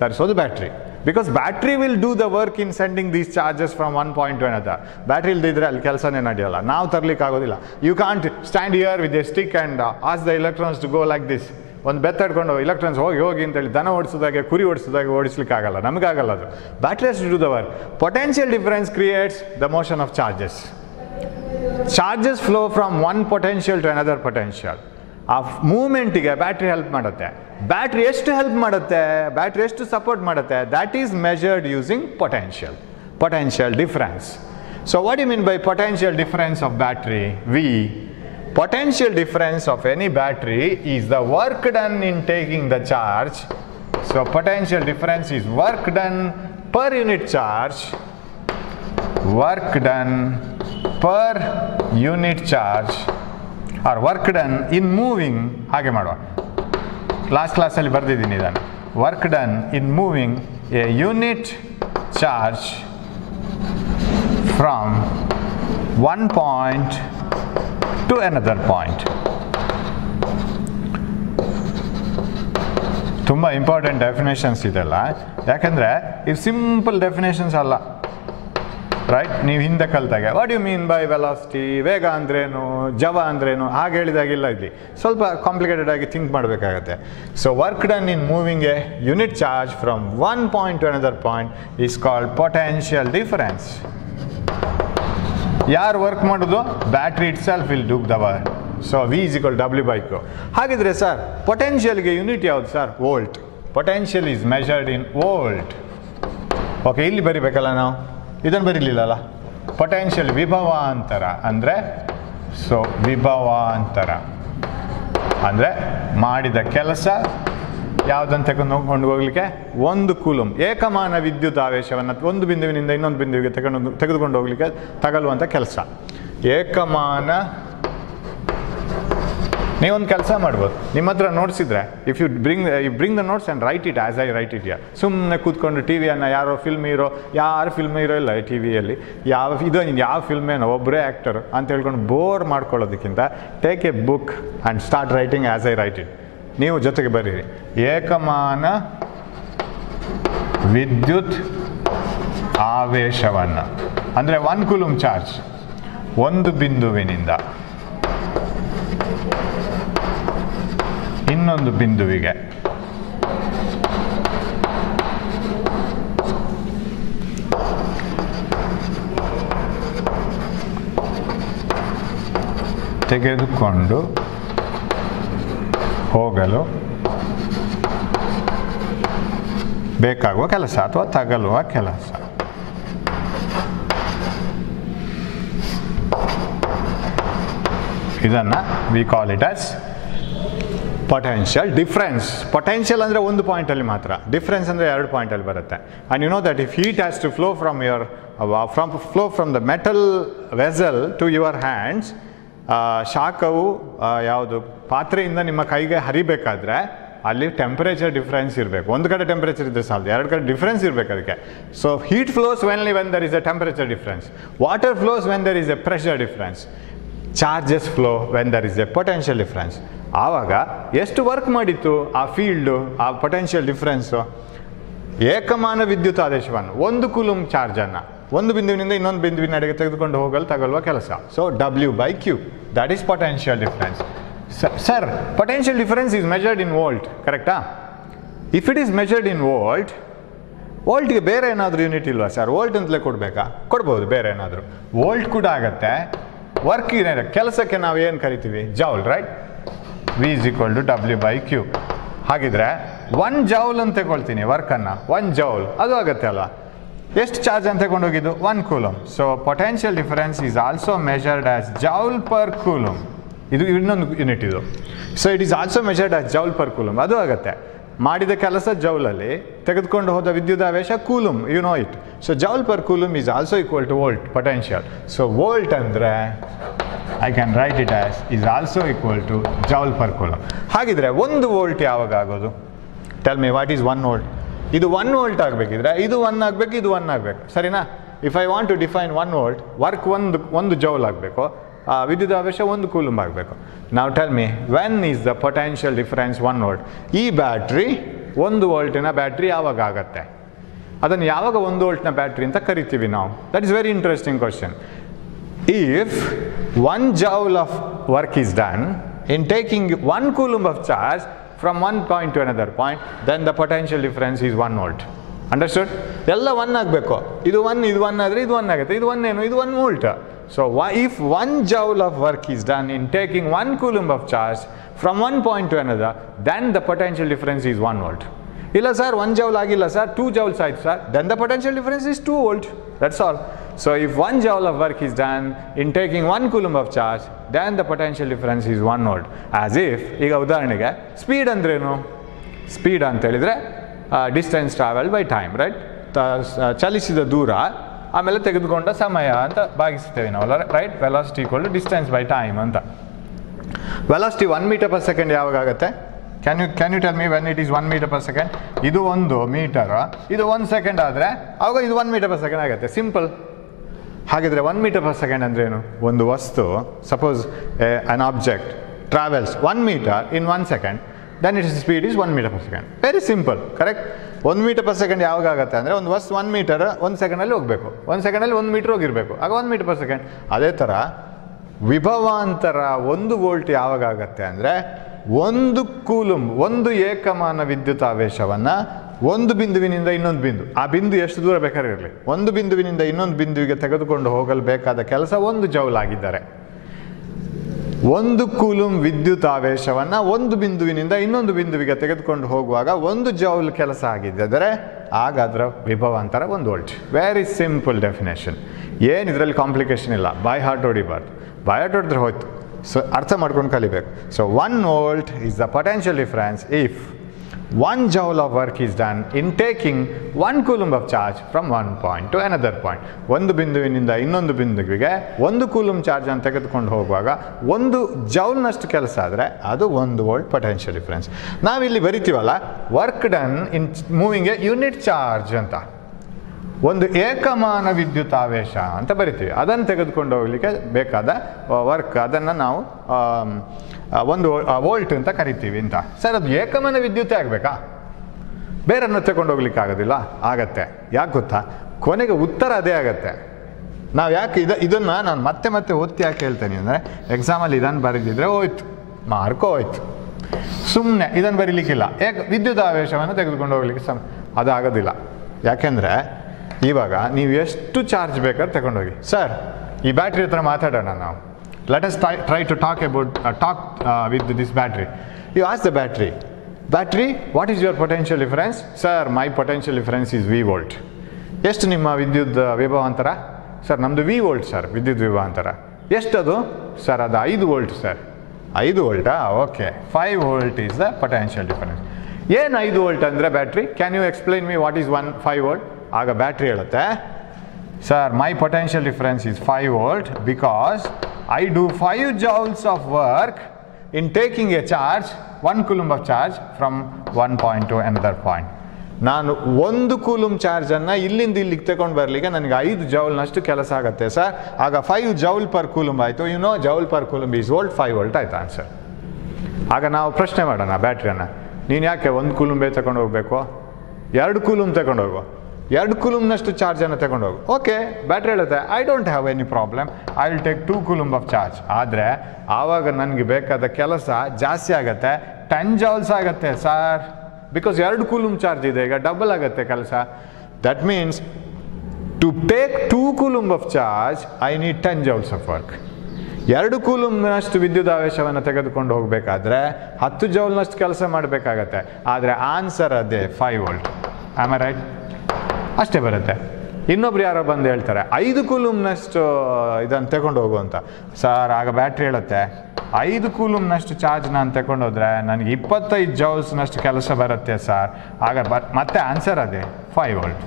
ತರಿಸೋದು battery. Because battery will do the work in sending these charges from one point to another. Battery ಇಲ್ದಿದ್ರೆ ಅಲ್ಲಿ ಕೆಲಸನೇ ನಡೆಯೋಲ್ಲ, ನಾವು ತರ್ಲಿಕ್ಕೆ ಆಗೋದಿಲ್ಲ. You can't stand here with a stick and ask the electrons to go like this. ಒಂದು ಬೆತ್ತಡ್ಕೊಂಡು electrons ಹೋಗಿ ಅಂತೇಳಿ ದನ ಓಡಿಸೋದಾಗೆ ಕುರಿ ಓಡಿಸೋದಾಗೆ ಓಡಿಸ್ಲಿಕ್ಕೆ ಆಗಲ್ಲ, ನಮಗಾಗಲ್ಲ ಅದು. Battery has to do the work. Potential difference creates the motion of charges. Charges flow from one potential to another potential. ಆ ಮೂವ್ಮೆಂಟಿಗೆ ಬ್ಯಾಟ್ರಿ ಹೆಲ್ಪ್ ಮಾಡುತ್ತೆ. ಬ್ಯಾಟ್ರಿ ಎಷ್ಟು ಹೆಲ್ಪ್ ಮಾಡುತ್ತೆ, ಬ್ಯಾಟ್ರಿ ಎಷ್ಟು ಸಪೋರ್ಟ್ ಮಾಡುತ್ತೆ, that is measured using potential difference. So what you mean by potential difference of battery? We potential difference of any battery is the work done in taking the charge. So potential difference is work done per unit charge, work done per unit charge, or work done in moving. ಹಾಗೆ ಮಾಡುವ, last ಕ್ಲಾಸಲ್ಲಿ ಬರೆದಿದ್ದೀನಿ ಇದನ್ನು. work done in moving a unit charge from one point to another point. ತುಂಬ important definitions ಇದೆಲ್ಲ, ಯಾಕಂದರೆ ಇವು simple definitions ಅಲ್ಲ, ರೈಟ್? ನೀವು ಹಿಂದೆ ಕಲ್ತಾಗೆ what you mean by velocity, ವೇಗ ಅಂದ್ರೇನು, ಜವ ಅಂದ್ರೇನು, ಹಾಗೆ ಹೇಳಿದಾಗಿಲ್ಲ. ಇಲ್ಲಿ ಸ್ವಲ್ಪ ಕಾಂಪ್ಲಿಕೇಟೆಡ್ ಆಗಿ ಥಿಂಕ್ ಮಾಡಬೇಕಾಗತ್ತೆ. So work done in moving a unit charge from one point to another point is called potential difference. ಯಾರು ವರ್ಕ್ ಮಾಡೋದು? Battery itself will do the work. So V is equal W by Q. ಹಾಗಿದ್ರೆ sir ಪೊಟೆನ್ಷಿಯಲ್ಗೆ unit ಯಾವುದು sir? Volt. Potential is measured in volt. Okay, ಇಲ್ಲಿ ಬರಿಬೇಕಲ್ಲ ನಾವು, ಇದನ್ನು ಬರೀಲಿಲ್ಲಲ್ಲ. Potential ವಿಭವಾಂತರ ಅಂದರೆ, ಸೊ ವಿಭವಾಂತರ ಅಂದರೆ ಮಾಡಿದ ಕೆಲಸ ಯಾವುದಂತ ಕೊಂಡು ಹೋಗ್ಲಿಕ್ಕೆ ಒಂದು ಕೂಲುಮ್, ಏಕಮಾನ ವಿದ್ಯುತ್ ಆವೇಶವನ್ನು ಒಂದು ಬಿಂದುವಿನಿಂದ ಇನ್ನೊಂದು ಬಿಂದುವಿಗೆ ತೆಗೆದುಕೊಂಡು ಹೋಗ್ಲಿಕ್ಕೆ ತಗಲುವಂಥ ಕೆಲಸ ಏಕಮಾನ. ನೀವೊಂದು ಕೆಲಸ ಮಾಡ್ಬೋದು, ನಿಮ್ಮ ಹತ್ರ ನೋಟ್ಸ್ ಇದ್ದರೆ if you bring the notes and write it as I right it here. ಸುಮ್ಮನೆ ಕೂತ್ಕೊಂಡು ಟಿ ವಿಯನ್ನು ಯಾರೋ ಫಿಲ್ಮ್ ಹೀರೋ, ಯಾರು ಫಿಲ್ಮ್ ಹೀರೋ ಇಲ್ಲ ಟಿ ವಿಯಲ್ಲಿ, ಯಾವ ಫಿಲ್ಮೇನೋ ಒಬ್ಬರೇ ಆ್ಯಕ್ಟರ್ ಅಂತ ಹೇಳ್ಕೊಂಡು ಬೋರ್ ಮಾಡ್ಕೊಳ್ಳೋದಕ್ಕಿಂತ take a book and start writing as I right it. ನೀವು ಜೊತೆಗೆ ಬರೀರಿ, ಏಕಮಾನ ವಿದ್ಯುತ್ ಆವೇಶವನ್ನು, ಅಂದರೆ 1 ಕೂಲುಮ್ ಚಾರ್ಜ್ ಒಂದು ಬಿಂದುವಿನಿಂದ ಇನ್ನೊಂದು ಬಿಂದುವಿಗೆ ತೆಗೆದುಕೊಂಡು ಹೋಗಲು ಬೇಕಾಗುವ ಕೆಲಸ ಅಥವಾ ತಗಲುವ ಕೆಲಸ. ಇದನ್ನು we call it as potential difference. Potential ಅಂದರೆ ಒಂದು ಪಾಯಿಂಟಲ್ಲಿ ಮಾತ್ರ, ಡಿಫ್ರೆನ್ಸ್ ಅಂದರೆ 2 ಪಾಯಿಂಟಲ್ಲಿ ಬರುತ್ತೆ. And you know that if heat has to flow from the metal vessel to your hands, ಶಾಖವು ಯಾವುದು ಪಾತ್ರೆಯಿಂದ ನಿಮ್ಮ ಕೈಗೆ ಹರಿಬೇಕಾದ್ರೆ ಅಲ್ಲಿ ಟೆಂಪರೇಚರ್ ಡಿಫ್ರೆನ್ಸ್ ಇರಬೇಕು. ಒಂದು ಕಡೆ ಟೆಂಪರೇಚರ್ ಇದ್ದರೆ ಸಾಲದು, 2 ಕಡೆ ಡಿಫ್ರೆನ್ಸ್ ಇರಬೇಕು ಅದಕ್ಕೆ. So heat flows only when there is a temperature difference, water flows when there is a pressure difference, charges flow when there is a potential difference. ಆವಾಗ ಎಷ್ಟು ವರ್ಕ್ ಮಾಡಿತ್ತು ಆ ಫೀಲ್ಡು, ಆ ಪೊಟೆನ್ಷಿಯಲ್ ಡಿಫ್ರೆನ್ಸು, ಏಕಮಾನ ವಿದ್ಯುತ್ ಆದೇಶವನ್ನು 1 ಕೂಲುಮ್ ಚಾರ್ಜನ್ನು ಒಂದು ಬಿಂದುವಿನಿಂದ ಇನ್ನೊಂದು ಬಿಂದುವಿನ ನಡೆಗೆ ತೆಗೆದುಕೊಂಡು ಹೋಗಲು ತಗಲುವ ಕೆಲಸ. So W by Q, that is potential difference. Sir potential difference is measured in volt, ಕರೆಕ್ಟಾ? If it is measured in volt, ವೋಲ್ಟ್ಗೆ ಬೇರೆ ಏನಾದರೂ ಯೂನಿಟ್ ಇಲ್ವಾ ಸರ್? ವೋಲ್ಟ್ ಅಂತಲೇ ಕೊಡಬೇಕಾ? ಕೊಡ್ಬೋದು ಬೇರೆ ಏನಾದರೂ. ವೋಲ್ಟ್ ಕೂಡ ಆಗುತ್ತೆ. ವರ್ಕ್ ಇದೆ, ಕೆಲಸಕ್ಕೆ ನಾವು ಏನು ಕರಿತೀವಿ? Joule, right? V is equal to W by Q. ಹಾಗಿದ್ರೆ 1 ಜೌಲ್ ಅಂತ ತಗೊಳ್ತೀನಿ ವರ್ಕನ್ನು, 1 ಜೌಲ್ ಅದು ಆಗುತ್ತೆ ಅಲ್ವಾ? ಎಷ್ಟು ಚಾರ್ಜ್ ಅಂತ ತಗೊಂಡೋಗಿದ್ದು? 1 coulomb. So potential difference is also measured as joule per coulomb. ಇದು ಇನ್ನೊಂದು ಯೂನಿಟ್ ಇದು. So it is also measured as joule per coulomb. ಅದು ಆಗುತ್ತೆ. ಮಾಡಿದ ಕೆಲಸ ಜೌಲಲ್ಲಿ, ತೆಗೆದುಕೊಂಡು ಹೋದ ವಿದ್ಯುದಾವೇಶ coulomb, you know it. So joule per coulomb is also equal to volt, potential. So volt ಅಂದರೆ I can write it as is also equal to joule per coulomb. ಹಾಗಿದ್ರೆ 1 ವೋಲ್ಟ್ ಯಾವಾಗ ಆಗೋದು? Tell me what is 1 volt? ಇದು 1 volt ಆಗಬೇಕಿದ್ರೆ ಇದು 1 ಆಗಬೇಕು, ಇದು 1 ಆಗಬೇಕು, ಸರಿನಾ? If I want to define 1 volt, work ಒಂದು ಜೌಲ್ ಆಗಬೇಕು, ವಿದ್ಯುದಾವೇಶ 1 ಕೂಲಂಬ್ ಆಗಬೇಕು. Now tell me, when is the potential difference 1 volt? ಈ ಬ್ಯಾಟ್ರಿ 1 ವೋಲ್ಟಿನ ಬ್ಯಾಟ್ರಿ ಯಾವಾಗ ಆಗುತ್ತೆ? ಅದನ್ನು ಯಾವಾಗ 1 ವೋಲ್ಟ್ನ ಬ್ಯಾಟ್ರಿ ಅಂತ ಕರಿತೀವಿ ನಾವು? That is very interesting question. If 1 joule of work is done in taking 1 coulomb of charge from one point to another point, then the potential difference is 1 volt. Understood? ಎಲ್ಲ 1 ಆಗಬೇಕು. ಇದು 1 ಇದು 1 ಆದರೆ ಇದು 1 ಆಗುತ್ತೆ. ಇದು 1 ಏನು? ಇದು 1 volt. So if 1 joule of work is done in taking 1 coulomb of charge from one point to another, then the potential difference is 1 volt. ಇಲ್ಲ ಸರ್ 1 joule ಆಗಿಲ್ಲ ಸರ್, 2 joules ಆಯ್ತು sir, then the potential difference is 2 volt. That's all. So if 1 joule of work is done in taking 1 coulomb of charge, then the potential difference is 1 volt. As if, ಈಗ ಉದಾಹರಣೆಗೆ speed ಅಂದ್ರೇನು? Speed ಅಂತ ಹೇಳಿದರೆ distance travel by time, right? ಚಲಿಸಿದ ದೂರ ಆಮೇಲೆ ತೆಗೆದುಕೊಂಡ ಸಮಯ ಅಂತ ಭಾಗಿಸ್ತೇವೆ ನಾವಲ್ಲ, right? Velocity equal to distance by time ಅಂತ. ವೆಲಾಸಿಟಿ 1 ಮೀಟರ್ ಪರ್ ಸೆಕೆಂಡ್ ಯಾವಾಗ ಆಗುತ್ತೆ? Can you tell me when it is 1 metre per second? ಇದು 1 ಮೀಟರ್, ಇದು 1 ಸೆಕೆಂಡ್ ಆದರೆ ಆವಾಗ ಇದು 1 ಮೀಟರ್ ಪರ್ ಸೆಕೆಂಡ್ ಆಗುತ್ತೆ. ಸಿಂಪಲ್. ಹಾಗಿದ್ರೆ 1 ಮೀಟರ್ ಪರ್ ಸೆಕೆಂಡ್ ಅಂದ್ರೇನು? ಒಂದು ವಸ್ತು, suppose an object travels 1 metre in 1 second, then its speed is 1 meter per second. Very simple, correct? 1 meter per second ಯಾವಾಗ ಆಗುತ್ತೆ ಅಂದರೆ ಒಂದು ವಸ್ತು 1 ಮೀಟರ್ 1 ಸೆಕೆಂಡಲ್ಲಿ ಹೋಗಬೇಕು, 1 ಸೆಕೆಂಡಲ್ಲಿ 1 ಮೀಟರ್ ಹೋಗಿರಬೇಕು, ಆಗ 1 ಮೀಟರ್ ಪರ್ ಸೆಕೆಂಡ್. ಅದೇ ಥರ ವಿಭವಾಂತರ 1 ವೋಲ್ಟ್ ಯಾವಾಗ ಆಗುತ್ತೆ ಅಂದರೆ 1 ಕೂಲಂಬ್, ಒಂದು ಏಕಮಾನ ವಿದ್ಯುತಾವೇಶವನ್ನು ಒಂದು ಬಿಂದುವಿನಿಂದ ಇನ್ನೊಂದು ಬಿಂದು, ಆ ಬಿಂದು ಎಷ್ಟು ದೂರ ಬೇಕಾದ್ರೆ ಇರಲಿ, ಒಂದು ಬಿಂದುವಿನಿಂದ ಇನ್ನೊಂದು ಬಿಂದುವಿಗೆ ತೆಗೆದುಕೊಂಡು ಹೋಗಲು ಬೇಕಾದ ಕೆಲಸ 1 ಜೌಲ್ ಆಗಿದ್ದಾರೆ. 1 ಕೂಲಂಬ್ ವಿದ್ಯುತಾವೇಶವನ್ನು ಒಂದು ಬಿಂದುವಿನಿಂದ ಇನ್ನೊಂದು ಬಿಂದುವಿಗೆ ತೆಗೆದುಕೊಂಡು ಹೋಗುವಾಗ 1 ಜೌಲ್ ಕೆಲಸ ಆಗಿದ್ದರೆ ಆಗ ಅದರ ವಿಭವಾಂತರ 1 ವೋಲ್ಟ್. Very simple definition. ಏನು ಇದರಲ್ಲಿ ಕಾಂಪ್ಲಿಕೇಶನ್ ಇಲ್ಲ. ಬೈ ಹಾರ್ಟ್ ಹೊಡಿಬಾರ್ದು. ಬೈ ಹಾರ್ಟ್ ಹೊಡೆದ್ರೆ ಹೋಯ್ತು. ಸೊ ಅರ್ಥ ಮಾಡ್ಕೊಂಡು ಕಲಿಬೇಕು. So 1 volt is the potential difference if 1 joule of work is done in taking 1 coulomb of charge from one point to another point. ಒಂದು ಬಿಂದುವಿನಿಂದ ಇನ್ನೊಂದು ಬಿಂದುವಿಗೆ 1 ಕೂಲಂಬ್ ಚಾರ್ಜ್ ಅನ್ನು ತೆಗೆದುಕೊಂಡು ಹೋಗುವಾಗ 1 ಜೌಲ್ನಷ್ಟು ಕೆಲಸ ಆದರೆ ಅದು 1 ವೋಲ್ಟ್ ಪೊಟೆನ್ಷಿಯಲ್ ಡಿಫರೆನ್ಸ್. ನಾವಿಲ್ಲಿ ಬರಿತೀವಲ್ಲ, work done in moving a unit charge ಅಂತ, ಒಂದು ಏಕಮಾನ ವಿದ್ಯುತಾವೇಶ ಅಂತ ಬರಿತೀವಿ. ಅದನ್ನು ತೆಗೆದುಕೊಂಡು ಹೋಗಲಿಕ್ಕೆ ಬೇಕಾದ ವರ್ಕ್, ಅದನ್ನು ನಾವು 1 ವೋಲ್ಟ್ ಅಂತ ಕರಿತೀವಿ ಅಂತ. ಸರ್ ಅದು ಏಕಮಾನ ವಿದ್ಯುತ್ತೇ ಆಗಬೇಕಾ? ಬೇರೆಯನ್ನು ತಗೊಂಡು ಹೋಗ್ಲಿಕ್ಕೆ ಆಗೋದಿಲ್ಲ? ಆಗತ್ತೆ. ಯಾಕೆ ಗೊತ್ತಾ? ಕೊನೆಗೆ ಉತ್ತರ ಅದೇ ಆಗತ್ತೆ. ನಾವು ಯಾಕೆ ಇದನ್ನು ನಾನು ಮತ್ತೆ ಮತ್ತೆ ಒತ್ತಿ ಯಾಕೆ ಹೇಳ್ತೇನೆ ಅಂದರೆ, ಎಕ್ಸಾಮಲ್ಲಿ ಇದನ್ನು ಬರೆದಿದ್ರೆ ಹೋಯ್ತು, ಮಾರ್ಕೋ ಹೋಯ್ತು. ಸುಮ್ಮನೆ ಇದನ್ನು ಬರೀಲಿಕ್ಕಿಲ್ಲ, ವಿದ್ಯುತಾವೇಶವನ್ನು ತೆಗೆದುಕೊಂಡು ಹೋಗ್ಲಿಕ್ಕೆ ಅದು ಆಗೋದಿಲ್ಲ. ಯಾಕೆಂದರೆ ಇವಾಗ ನೀವು ಎಷ್ಟು ಚಾರ್ಜ್ ಬೇಕಾದ್ರೆ ತಗೊಂಡೋಗಿ. ಸರ್ ಈ ಬ್ಯಾಟ್ರಿ ಹತ್ರ ಮಾತಾಡೋಣ ನಾವು. Let us try to talk with this battery. You ask the battery, what is your potential difference? Sir, my potential difference is V volt. ಎಷ್ಟು ನಿಮ್ಮ ವಿದ್ಯುತ್ ವಿಭವಾಂತರ? ಸರ್ ನಮ್ಮದು V volt ಸರ್, ವಿದ್ಯುತ್ ವಿಭವಾಂತರ. ಎಷ್ಟದು? ಸರ್ ಅದು 5 ವೋಲ್ಟ್ ಸರ್. 5 ವೋಲ್ಟಾ? Okay, 5 volt is the potential difference. ಏನು 5 ವೋಲ್ಟ್ ಅಂದರೆ battery? Can you explain me what is 5 volt? ಆಗ ಬ್ಯಾಟ್ರಿ ಹೇಳುತ್ತೆ, sir my potential difference is 5 volt because I do 5 joules of work in taking a charge, 1 coulomb of charge from one point to another point. ನಾನು 1 coulomb ಚಾರ್ಜನ್ನು ಇಲ್ಲಿಂದ ಇಲ್ಲಿಗೆ ತಗೊಂಡು ಬರಲಿಕ್ಕೆ ನನಗೆ 5 ಜೌಲ್ನಷ್ಟು ಕೆಲಸ ಆಗುತ್ತೆ ಸರ್. ಆಗ 5 ಜೌಲ್ ಪರ್ ಕೂಲಂಬ್ ಆಯಿತು. Joule per coulomb is volt, 5 volt ಆಯ್ತು ಆನ್ಸರ್. ಆಗ ನಾವು ಪ್ರಶ್ನೆ ಮಾಡೋಣ ಬ್ಯಾಟ್ರಿಯನ್ನು, ನೀನು ಯಾಕೆ 1 ಕೂಲಂಬೇ ತಗೊಂಡು ಹೋಗಬೇಕು? 2 ಕೂಲಂಬ್ ತಗೊಂಡು ಹೋಗು, 2 ಕೂಲಂಬ್ನಷ್ಟು ಚಾರ್ಜನ್ನು ತಗೊಂಡು ಹೋಗು. ಓಕೆ, ಬ್ಯಾಟ್ರಿ ಹೇಳುತ್ತೆ I don't have any problem, I will take 2 coulomb of charge. ಆದರೆ ಆವಾಗ ನನಗೆ ಬೇಕಾದ ಕೆಲಸ ಜಾಸ್ತಿ ಆಗುತ್ತೆ, 10 ಜೌಲ್ಸ್ ಆಗುತ್ತೆ ಸರ್, ಬಿಕಾಸ್ 2 ಕೂಲಂಬ್ ಚಾರ್ಜ್ ಇದೆ, ಈಗ ಡಬಲ್ ಆಗುತ್ತೆ ಕೆಲಸ. That means to take 2 coulomb of charge I need 10 joules of work. 2 ಕೂಲಂಬ್ನಷ್ಟು ವಿದ್ಯುದಾವೇಶವನ್ನು ತೆಗೆದುಕೊಂಡು ಹೋಗಬೇಕಾದ್ರೆ 10 ಜೌಲ್ನಷ್ಟು ಕೆಲಸ ಮಾಡಬೇಕಾಗತ್ತೆ. ಆದರೆ ಆನ್ಸರ್ ಅದೇ 5 ವೋಲ್ಟ್. Am I right? ಅಷ್ಟೇ ಬರುತ್ತೆ. ಇನ್ನೊಬ್ರು ಯಾರೋ ಬಂದು ಹೇಳ್ತಾರೆ 5 ಕೂಲಂಬ್ನಷ್ಟು ಇದನ್ನು ತಗೊಂಡು ಹೋಗು ಅಂತ. ಸರ್ ಆಗ ಬ್ಯಾಟ್ರಿ ಹೇಳುತ್ತೆ 5 ಕೂಲಂಬ್ನಷ್ಟು ಚಾರ್ಜ್ ನಾನು ತಗೊಂಡೋದ್ರೆ ನನಗೆ 25 ಜೌಲ್ಸ್ನಷ್ಟು ಕೆಲಸ ಬರುತ್ತೆ ಸರ್. ಆಗ ಮತ್ತೆ ಆನ್ಸರ್ ಅದೇ 5 ವೋಲ್ಟ್,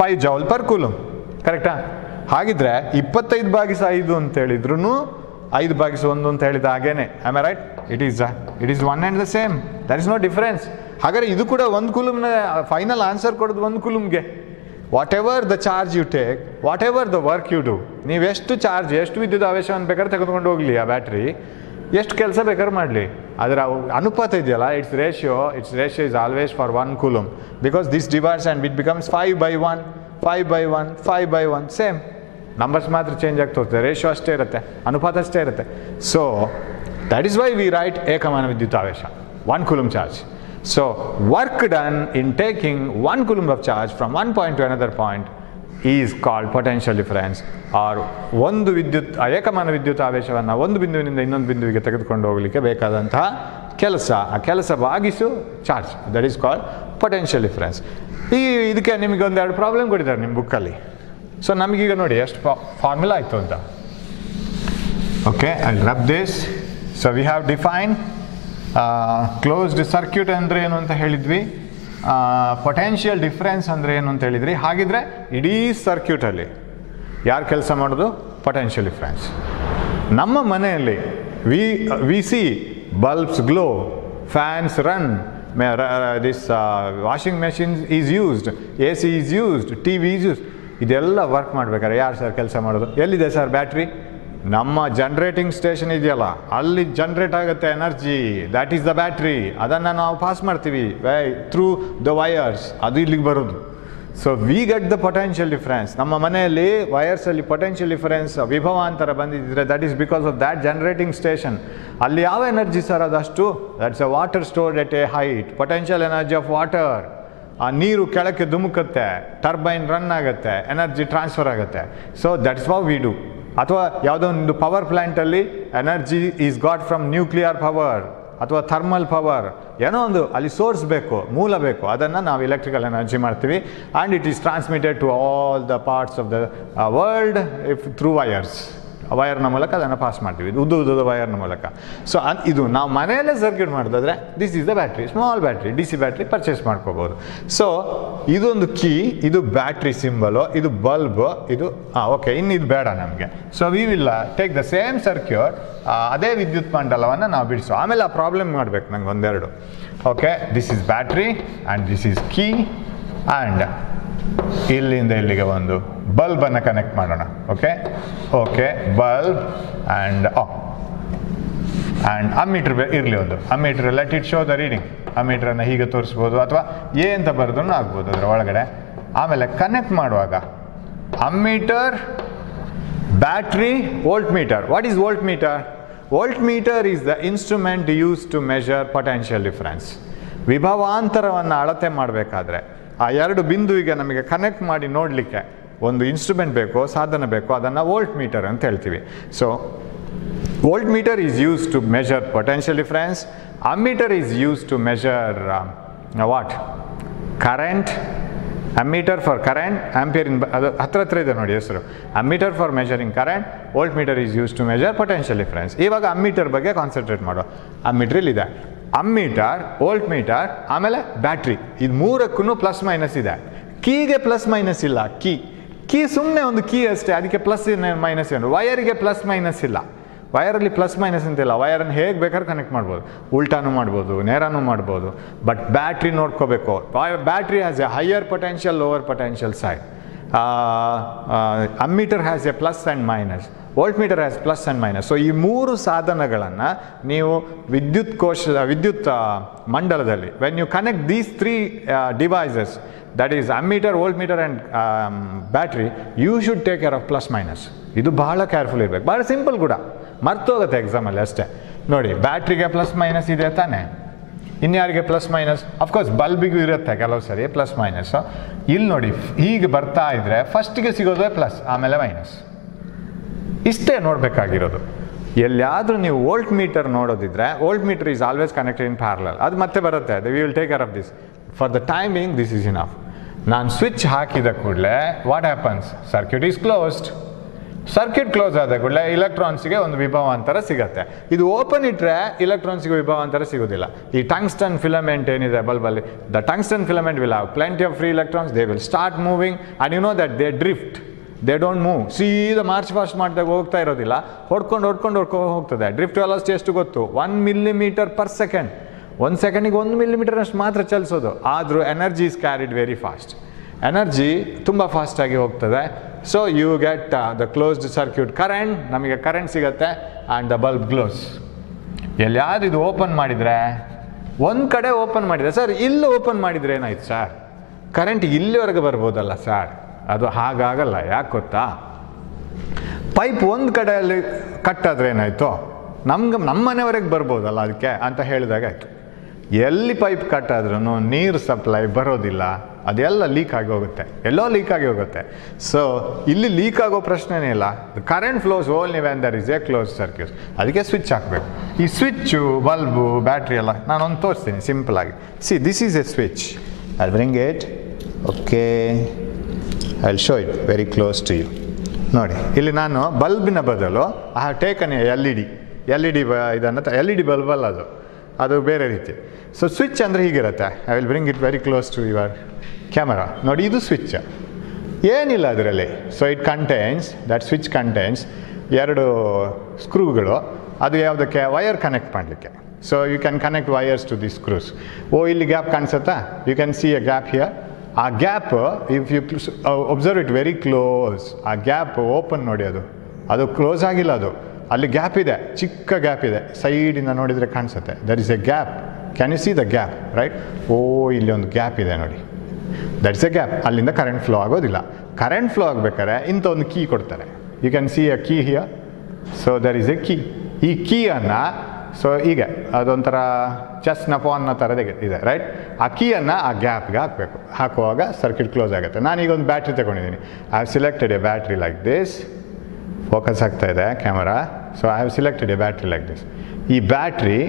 5 ಜೌಲ್ ಪರ್ ಕೂಲಂಬ್. ಕರೆಕ್ಟಾ? ಹಾಗಿದ್ರೆ 25/5 ಅಂತ ಹೇಳಿದ್ರು 5/1 ಅಂತ ಹೇಳಿದ ಹಾಗೇನೆ. Am I right? It is one and the same. There is no difference. ಹಾಗಾದರೆ ಇದು ಕೂಡ 1 ಕೂಲಮ್ನ ಫೈನಲ್ ಆನ್ಸರ್ ಕೊಡೋದು 1 ಕೂಲಮ್ಗೆ. Whatever the charge you take, whatever the work you do, ನೀವು ಎಷ್ಟು ಚಾರ್ಜ್, ಎಷ್ಟು ವಿದ್ಯುತ್ ಆವೇಶವನ್ನು ಬೇಕಾದ್ರೆ ತೆಗೆದುಕೊಂಡು ಹೋಗಲಿ ಆ ಬ್ಯಾಟ್ರಿ, ಎಷ್ಟು ಕೆಲಸ ಬೇಕಾದ್ರೆ ಮಾಡಲಿ, ಅದರ ಅನುಪಾತ ಇದೆಯಲ್ಲ, it's ratio is always for 1 coulomb, because this divides and it becomes 5/1, 5/1, 5/1, same. Numbers ಮಾತ್ರ ಚೇಂಜ್ ಆಗ್ತಾ ಹೋಗ್ತದೆ, ರೇಷಿಯೋ ಅಷ್ಟೇ ಇರುತ್ತೆ, ಅನುಪಾತ ಅಷ್ಟೇ ಇರುತ್ತೆ. So that is why we write ಏಕಮಾನ ವಿದ್ಯುತ್ ಆವೇಶ, 1 coulomb charge. So work done in taking 1 coulomb of charge from one point to another point is called potential difference, or ಒಂದು ವಿದ್ಯುತ್ ಏಕಮಾನ ವಿದ್ಯುತ್ ಆವೇಶವನ್ನು ಒಂದು ಬಿಂದುವಿನಿಂದ ಇನ್ನೊಂದು ಬಿಂದುವಿಗೆ ತೆಗೆದುಕೊಂಡು ಹೋಗಲಿಕ್ಕೆ ಬೇಕಾದಂತಹ ಕೆಲಸ, ಆ ಕೆಲಸ ಭಾಗಿಸು charge, that is called potential difference. ಇದಕ್ಕೆ ನಿಮಗೆ ಒಂದೆರಡು ಪ್ರಾಬ್ಲಮ್ ಕೊಟ್ಟಿದ್ದಾರೆ ನಿಮ್ಮ ಬುಕ್ಕಲ್ಲಿ. ಸೊ ನಮಗೀಗ ನೋಡಿ ಎಷ್ಟು ಫಾರ್ಮುಲಾ ಆಯಿತು ಅಂತ. Okay, I rub this. So we have define closed circuit ಅಂದರೆ ಏನು ಅಂತ ಹೇಳಿದ್ವಿ, ಪೊಟೆನ್ಷಿಯಲ್ ಡಿಫರೆನ್ಸ್ ಅಂದರೆ ಏನು ಅಂತ ಹೇಳಿದ್ರಿ. ಹಾಗಿದ್ರೆ ಇಡೀ ಸರ್ಕ್ಯೂಟಲ್ಲಿ ಯಾರು ಕೆಲಸ ಮಾಡೋದು? Potential difference. ನಮ್ಮ ಮನೆಯಲ್ಲಿ we see bulbs glow, fans run, this washing machine is used, AC is used, TV is used. ಇದೆಲ್ಲ ವರ್ಕ್ ಮಾಡಬೇಕಾದ್ರೆ ಯಾರು ಸರ್ ಕೆಲಸ ಮಾಡೋದು? ಎಲ್ಲಿದೆ ಸರ್ ಬ್ಯಾಟ್ರಿ? ನಮ್ಮ ಜನರೇಟಿಂಗ್ ಸ್ಟೇಷನ್ ಇದೆಯಲ್ಲ, ಅಲ್ಲಿ ಜನರೇಟ್ ಆಗುತ್ತೆ energy, that is the battery. ಅದನ್ನು ನಾವು ಪಾಸ್ ಮಾಡ್ತೀವಿ ಥ್ರೂ ದ ವಯರ್ಸ್, ಅದು ಇಲ್ಲಿಗೆ ಬರೋದು. So we get the potential difference. ನಮ್ಮ ಮನೆಯಲ್ಲಿ ವಯರ್ಸಲ್ಲಿ ಪೊಟೆನ್ಷಿಯಲ್ ಡಿಫರೆನ್ಸ್ ವಿಭವಾಂತರ ಬಂದಿದ್ದರೆ that is because of that generating station. ಅಲ್ಲಿ ಯಾವ ಎನರ್ಜಿ ಸರ್ ಅದಷ್ಟು? That's a water stored at a height, potential energy of water. ಆ ನೀರು ಕೆಳಕ್ಕೆ ಧುಮುಕುತ್ತೆ, ಟರ್ಬೈನ್ ರನ್ ಆಗುತ್ತೆ, ಎನರ್ಜಿ ಟ್ರಾನ್ಸ್ಫರ್ ಆಗುತ್ತೆ. So that's what we do. ಅಥವಾ ಯಾವುದೋ ಒಂದು ಪವರ್ ಪ್ಲ್ಯಾಂಟಲ್ಲಿ energy is got from nuclear power ಅಥವಾ ಥರ್ಮಲ್ ಪವರ್, ಏನೋ ಒಂದು ಅಲ್ಲಿ ಸೋರ್ಸ್ ಬೇಕು, ಮೂಲ ಬೇಕು, ಅದನ್ನು ನಾವು ಎಲೆಕ್ಟ್ರಿಕಲ್ ಎನರ್ಜಿ ಮಾಡ್ತೀವಿ. And it is transmitted to all the parts of the world through wires. ವಯರ್ನ ಮೂಲಕ ಅದನ್ನು ಪಾಸ್ ಮಾಡ್ತೀವಿ, ಉದ್ದ ವಯರ್ನ ಮೂಲಕ. ಸೊ ಇದು ನಾವು ಮನೆಯಲ್ಲೇ ಸರ್ಕ್ಯೂಟ್ ಮಾಡೋದಾದರೆ this is the battery, small battery, DC battery purchase ಮಾಡ್ಕೋಬೋದು. ಸೊ ಇದೊಂದು ಕೀ, ಇದು ಬ್ಯಾಟ್ರಿ ಸಿಂಬಲು, ಇದು ಬಲ್ಬ್, ಇದು ಓಕೆ. ಇನ್ನು ಇದು ಬೇಡ ನಮಗೆ. So we will take the same circuit, ಅದೇ ವಿದ್ಯುತ್ ಮಂಡಲವನ್ನು ನಾವು ಬಿಡಿಸೋ. ಆಮೇಲೆ ಆ ಪ್ರಾಬ್ಲಮ್ ಮಾಡಬೇಕು ನಂಗೆ ಒಂದೆರಡು. Okay, this is battery and this is key, and ಇಲ್ಲಿಂದ ಇಲ್ಲಿಗೆ ಒಂದು ಬಲ್ಬನ್ನು ಕನೆಕ್ಟ್ ಮಾಡೋಣ. ಓಕೆ, ಬಲ್ಬ್ ಆ್ಯಂಡ್ ಅಮ್ಮೀಟರ್ ಇರಲಿ, ಒಂದು ammeter, let it show the reading. ಅಮ್ಮೀಟರನ್ನು ಹೀಗೆ ತೋರಿಸ್ಬೋದು, ಅಥವಾ ಎ ಅಂತ ಬರೆದೂ ಆಗ್ಬೋದು ಅದರ ಒಳಗಡೆ. ಆಮೇಲೆ ಕನೆಕ್ಟ್ ಮಾಡುವಾಗ ammeter, battery, voltmeter. What is voltmeter? Voltmeter is the instrument use to measure potential difference. ವಿಭವಾಂತರವನ್ನು ಅಳತೆ ಮಾಡಬೇಕಾದ್ರೆ ಆ ಎರಡು ಬಿಂದುವಿಗೆ ನಮಗೆ ಕನೆಕ್ಟ್ ಮಾಡಿ ನೋಡಲಿಕ್ಕೆ ಒಂದು ಇನ್ಸ್ಟ್ರೂಮೆಂಟ್ ಬೇಕು, ಸಾಧನ ಬೇಕು, ಅದನ್ನು ವೋಲ್ಟ್ ಮೀಟರ್ ಅಂತ ಹೇಳ್ತೀವಿ. So voltmeter is use to measure potential difference. Ammeter is use to measure what? Current. Ammeter for current, ampere in, ಅದು ಹತ್ರ ಇದೆ ನೋಡಿ ಹೆಸರು. Ammeter for measuring current, voltmeter is use to measure potential difference. ಇವಾಗ ammeter ಬಗ್ಗೆ concentrate ಮಾಡುವ. ಅಮ್ಮೀಟ್ರಿಲ್ಲಿದೆ ammeter, voltmeter, ಆಮೇಲೆ ಬ್ಯಾಟ್ರಿ. ಇದು ಮೂರಕ್ಕೂ ಪ್ಲಸ್ ಮೈನಸ್ ಇದೆ. ಕೀಗೆ ಪ್ಲಸ್ ಮೈನಸ್ ಇಲ್ಲ. ಕೀ ಸುಮ್ಮನೆ ಒಂದು ಕೀ ಅಷ್ಟೇ, ಅದಕ್ಕೆ ಪ್ಲಸ್ ಮೈನಸ್ ಏನು. ವಯರಿಗೆ ಪ್ಲಸ್ ಮೈನಸ್ ಇಲ್ಲ. ವಯರಲ್ಲಿ ಪ್ಲಸ್ ಮೈನಸ್ ಅಂತಿಲ್ಲ. ವಯರನ್ನು ಹೇಗೆ ಬೇಕಾದ್ರೆ ಕನೆಕ್ಟ್ ಮಾಡ್ಬೋದು, ಉಲ್ಟಾನು ಮಾಡ್ಬೋದು, ನೇರಾನು ಮಾಡ್ಬೋದು. ಬಟ್ ಬ್ಯಾಟ್ರಿ ನೋಡ್ಕೋಬೇಕು. Battery has a higher potential, lower potential side. Ammeter has a plus and minus, voltmeter has plus and minus. So ಈ ಮೂರು ಸಾಧನಗಳನ್ನು ನೀವು ವಿದ್ಯುತ್ ಮಂಡಲದಲ್ಲಿ when you connect these 3 devices, that is ammeter, voltmeter and battery, you should take care of plus minus. ಇದು ಬಹಳ careful ಇರಬೇಕು. ಭಾಳ ಸಿಂಪಲ್ ಕೂಡ, ಮರ್ತೋಗುತ್ತೆ ಎಕ್ಸಾಮಲ್ಲಿ ಅಷ್ಟೇ. ನೋಡಿ, ಬ್ಯಾಟ್ರಿಗೆ ಪ್ಲಸ್ ಮೈನಸ್ ಇದೆ ತಾನೇ, ಇನ್ಯಾರಿಗೆ ಪ್ಲಸ್ ಮೈನಸ್? ಅಫ್ಕೋರ್ಸ್ ಬಲ್ಬಿಗೂ ಇರುತ್ತೆ ಕೆಲವು ಸರಿ ಪ್ಲಸ್ ಮೈನಸ್. ಇಲ್ಲಿ ನೋಡಿ, ಹೀಗೆ ಬರ್ತಾ ಇದ್ರೆ ಫಸ್ಟಿಗೆ ಸಿಗೋದೇ ಪ್ಲಸ್, ಆಮೇಲೆ ಮೈನಸ್. ಇಷ್ಟೇ ನೋಡಬೇಕಾಗಿರೋದು. ಎಲ್ಲಿಯಾದರೂ ನೀವು ವೋಲ್ಟ್ ಮೀಟರ್ ನೋಡೋದಿದ್ರೆ, voltmeter is always connected in parallel. ಅದು ಮತ್ತೆ ಬರುತ್ತೆ, we will take care of this. For the time being this is enough. ನಾನು ಸ್ವಿಚ್ ಹಾಕಿದ ಕೂಡಲೇ what happens? Circuit is closed. Circuit close ಆದ ಕೂಡಲೇ ಇಲೆಕ್ಟ್ರಾನ್ಸ್ಗೆ ಒಂದು ವಿಭವಾಂತರ ಸಿಗುತ್ತೆ. ಇದು ಓಪನ್ ಇಟ್ಟರೆ ಇಲೆಕ್ಟ್ರಾನ್ಸ್ಗೆ ವಿಭವಾಂತರ ಸಿಗೋದಿಲ್ಲ. ಈ ಟಂಗ್ಸ್ಟನ್ ಫಿಲಮೆಂಟ್ ಏನಿದೆ ಬಲ್ಬಲ್ಲಿ, the tungsten filament will have plenty of free electrons, they will start moving and you know that they drift. They don't move, ಸೀದಾ ಮಾರ್ಚ್ ಫಾಸ್ಟ್ ಮಾಡಿದಾಗ ಹೋಗ್ತಾ ಇರೋದಿಲ್ಲ, ಹೊಡ್ಕೊಂಡು ಹೋಗ್ತದೆ. ಡ್ರಿಫ್ಟ್ ವೆಲಾಸಿಟಿ ಎಷ್ಟು ಗೊತ್ತು? 1 millimeter per second. 1 ಸೆಕೆಂಡಿಗೆ 1 millimeter ಅಷ್ಟು ಮಾತ್ರ ಚಲಿಸೋದು. ಆದರೂ energy is carried very fast. Energy ತುಂಬ ಫಾಸ್ಟಾಗಿ ಹೋಗ್ತದೆ. So you get the closed circuit current, ನಮಗೆ ಕರೆಂಟ್ ಸಿಗುತ್ತೆ ಆ್ಯಂಡ್ ದ ಬಲ್ಬ್ ಗ್ಲೋಸ್. ಎಲ್ಲಿಯಾದ್ರು ಇದು ಓಪನ್ ಮಾಡಿದರೆ, ಒಂದು ಕಡೆ ಓಪನ್ ಮಾಡಿದರೆ, ಸರ್ ಇಲ್ಲಿ ಓಪನ್ ಮಾಡಿದರೆ ಏನಾಯ್ತು ಸರ್? ಕರೆಂಟ್ ಇಲ್ಲಿವರೆಗೆ ಬರ್ಬೋದಲ್ಲ ಸರ್? ಅದು ಹಾಗಾಗಲ್ಲ. ಯಾಕೆ ಗೊತ್ತಾ? ಪೈಪ್ ಒಂದು ಕಡೆಯಲ್ಲಿ ಕಟ್ಟಾದರೆ ಏನಾಯಿತು, ನಮ್ಮ ಮನೆವರೆಗೆ ಬರ್ಬೋದಲ್ಲ ಅದಕ್ಕೆ ಅಂತ ಹೇಳಿದಾಗ ಆಯಿತು. ಎಲ್ಲಿ ಪೈಪ್ ಕಟ್ಟಾದ್ರೂ ನೀರು ಸಪ್ಲೈ ಬರೋದಿಲ್ಲ, ಅದೆಲ್ಲ ಲೀಕ್ ಆಗಿ ಹೋಗುತ್ತೆ, ಎಲ್ಲೋ ಲೀಕ್ ಆಗಿ ಹೋಗುತ್ತೆ. ಸೊ ಇಲ್ಲಿ ಲೀಕ್ ಆಗೋ ಪ್ರಶ್ನೆನೇ ಇಲ್ಲ. Current flows only when there is a close circuit. ಅದಕ್ಕೆ ಸ್ವಿಚ್ ಹಾಕಬೇಕು. ಈ ಸ್ವಿಚ್ಚು, ಬಲ್ಬು, ಬ್ಯಾಟ್ರಿ ಎಲ್ಲ ನಾನೊಂದು ತೋರಿಸ್ತೀನಿ ಸಿಂಪಲಾಗಿ. See, this is a switch. I bring it. Okay, I will show it very close to you. ನೋಡಿ, ಇಲ್ಲಿ ನಾನು ಬಲ್ಬಿನ ಬದಲು I have taken L E D ಇದನ್ನು LED ಬಲ್ಬಲ್ಲ, ಅದು ಬೇರೆ ರೀತಿ. ಸೊ ಸ್ವಿಚ್ ಅಂದರೆ ಹೀಗಿರುತ್ತೆ. I will bring it very close to your camera. ನೋಡಿ, ಇದು ಸ್ವಿಚ್, ಏನಿಲ್ಲ ಅದರಲ್ಲಿ. So it contains, that switch contains 2 ಸ್ಕ್ರೂಗಳು. ಅದು ಯಾವುದಕ್ಕೆ? ವೈರ್ ಕನೆಕ್ಟ್ ಮಾಡಲಿಕ್ಕೆ. So you can connect wires to the screws. ಇಲ್ಲಿ ಗ್ಯಾಪ್ ಕಾಣಿಸುತ್ತಾ? You can see a gap here. ಆ gap, if you observe it very close, ಆ ಗ್ಯಾಪ್ ಓಪನ್ ನೋಡಿ, ಅದು ಕ್ಲೋಸ್ ಆಗಿಲ್ಲ, ಅಲ್ಲಿ ಗ್ಯಾಪ್ ಇದೆ, ಚಿಕ್ಕ ಗ್ಯಾಪ್ ಇದೆ. ಸೈಡಿಂದ ನೋಡಿದರೆ ಕಾಣಿಸುತ್ತೆ. There is a gap. Can you see the gap? Right. ಇಲ್ಲಿ ಒಂದು ಗ್ಯಾಪ್ ಇದೆ ನೋಡಿ, ದಟ್ ಇಸ್ ಎ ಗ್ಯಾಪ್. ಅಲ್ಲಿಂದ ಕರೆಂಟ್ ಫ್ಲೋ ಆಗೋದಿಲ್ಲ. ಕರೆಂಟ್ ಫ್ಲೋ ಆಗಬೇಕಾದ್ರೆ ಇಂಥ ಒಂದು ಕೀ ಕೊಡ್ತಾರೆ. You can see a key here. So there is a key. ಈ ಕೀಯನ್ನು, ಸೊ ಈಗ ಅದೊಂಥರ ಚೆಸ್ನ ಪಾನ್ನ ಥರದೇ ಇದೆ, ರೈಟ್. ಆ ಕೀಯನ್ನು ಆ ಗ್ಯಾಪ್ಗೆ ಹಾಕಬೇಕು. ಹಾಕುವಾಗ ಸರ್ಕ್ಯೂಟ್ ಕ್ಲೋಸ್ ಆಗುತ್ತೆ. ನಾನೀಗ ಒಂದು ಬ್ಯಾಟ್ರಿ ತಗೊಂಡಿದ್ದೀನಿ. I have selected a battery like this. Focus ಆಗ್ತಾ ಇದೆ camera. So I have selected a battery like this. ಈ ಬ್ಯಾಟ್ರಿ,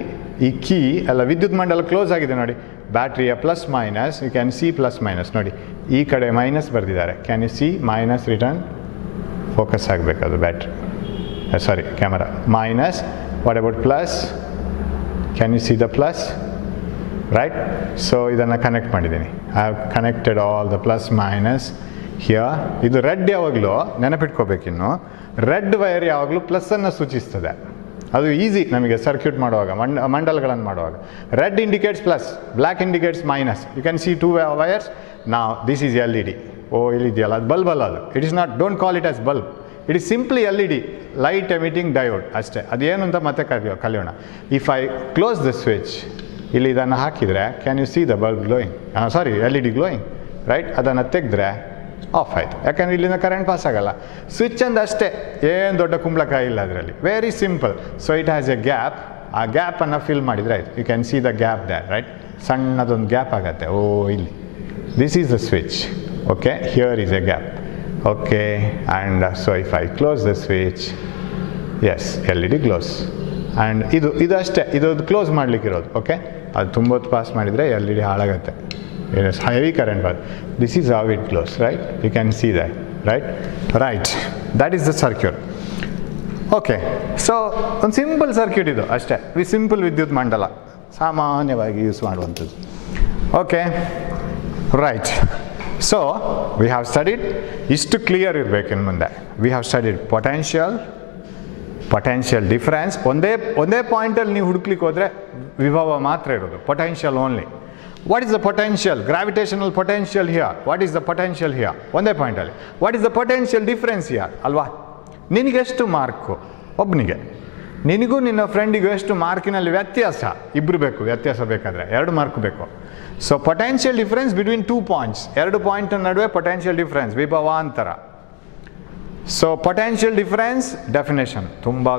ಈ ಕೀ ಎಲ್ಲ ವಿದ್ಯುತ್ ಮಂಡಲ ಕ್ಲೋಸ್ ಆಗಿದೆ ನೋಡಿ. ಬ್ಯಾಟ್ರಿಯ plus minus, you can see plus minus ನೋಡಿ. ಈ ಕಡೆ ಮೈನಸ್ ಬರೆದಿದ್ದಾರೆ. Can you see minus return? Focus ಆಗಬೇಕು ಅದು battery, sorry camera. Minus, what about plus? Can you see the plus? Right. So ಇದನ್ನು ಕನೆಕ್ಟ್ ಮಾಡಿದ್ದೀನಿ. I have connected all the plus minus here. ಇದು red ಯಾವಾಗಲೂ ನೆನಪಿಟ್ಕೋಬೇಕಿನ್ನು, red wire ಯಾವಾಗಲೂ ಪ್ಲಸ್ಸನ್ನು ಸೂಚಿಸ್ತದೆ. ಅದು easy ನಮಗೆ ಸರ್ಕ್ಯೂಟ್ ಮಾಡುವಾಗ, ಮಂಡಲಗಳನ್ನು ಮಾಡುವಾಗ. Red indicates plus, black indicates minus. You can see 2 wires. ನಾವು ದಿಸ್ ಈಸ್ LED. ಇಲ್ಲಿದೆಯಲ್ಲ, ಅದು ಬಲ್ಬ್ ಅಲ್ಲ, ಅದು. It is not, don't call it as bulb. It is simply LED, light emitting diode ಅಷ್ಟೇ. ಅದೇನು ಅಂತ ಮತ್ತೆ ಕಲಿಯೋಣ. If I close the switch, ಇಲ್ಲಿ ಇದನ್ನು ಹಾಕಿದರೆ can you see the bulb glowing? Sorry, LED glowing, right. ಅದನ್ನು ತೆಗೆದ್ರೆ ಆಫ್ ಆಯಿತು. ಯಾಕಂದರೆ ಇಲ್ಲಿಂದ ಕರೆಂಟ್ ಪಾಸ್ ಆಗಲ್ಲ. ಸ್ವಿಚ್ ಅಂದ ಅಷ್ಟೇ, ಏನು ದೊಡ್ಡ ಕುಂಬಳಕಾಯಿ ಇಲ್ಲ ಅದರಲ್ಲಿ. Very simple. So it has a gap. ಆ ಗ್ಯಾಪನ್ನು ಫಿಲ್ ಮಾಡಿದರೆ ಆಯಿತು. You can see the gap that, right. ಸಣ್ಣದೊಂದು ಗ್ಯಾಪ್ ಆಗುತ್ತೆ. ಇಲ್ಲಿ this is the switch. Okay, here is a gap. Okay, and so if I close the switch, yes, LED glows. And ಇದು ಅಷ್ಟೇ, ಇದು ಕ್ಲೋಸ್ ಮಾಡಲಿಕ್ಕಿರೋದು. ಓಕೆ, ಅದು ತುಂಬ ಹೊತ್ತು pass ಮಾಡಿದರೆ LED ಹಾಳಾಗುತ್ತೆ. Yes, heavy current path. This is how it glows, right? You can see that, right? Right. That is the circuit. Okay. So, ಒಂದು simple circuit ಇದು ಅಷ್ಟೇ. ಸಿಂಪಲ್ ವಿದ್ಯುತ್ ಮಂಡಲ ಸಾಮಾನ್ಯವಾಗಿ ಯೂಸ್ ಮಾಡುವಂಥದ್ದು. Okay, right. So we have studied, ಇಷ್ಟು clear ಇರಬೇಕು ಇನ್ನು ಮುಂದೆ. We have studied potential difference. ಒಂದೇ ಪಾಯಿಂಟಲ್ಲಿ ನೀವು ಹುಡುಕ್ಲಿಕ್ಕೆ ಹೋದರೆ ವಿಭವ ಮಾತ್ರ ಇರೋದು, potential only. What is the potential? Gravitational potential here. What is the potential here? ಒಂದೇ ಪಾಯಿಂಟಲ್ಲಿ. What is the potential difference here? ಅಲ್ವಾ? ನಿನಗೆಷ್ಟು ಮಾರ್ಕು ಒಬ್ಬನಿಗೆ, ನಿನಗೂ ನಿನ್ನ ಫ್ರೆಂಡಿಗೂ ಎಷ್ಟು ಮಾರ್ಕಿನಲ್ಲಿ ವ್ಯತ್ಯಾಸ? ಇಬ್ಬರು ಬೇಕು ವ್ಯತ್ಯಾಸ ಬೇಕಾದರೆ, 2 ಮಾರ್ಕ್ ಬೇಕು. So potential difference between 2 points, 2 point ನಡುವೆ ಪೊಟೆನ್ಷಿಯಲ್ ಡಿಫರೆನ್ಸ್, ವಿಭವಾಂತರ. ಸೊ ಪೊಟೆನ್ಷಿಯಲ್ ಡಿಫರೆನ್ಸ್ ಡೆಫಿನೇಷನ್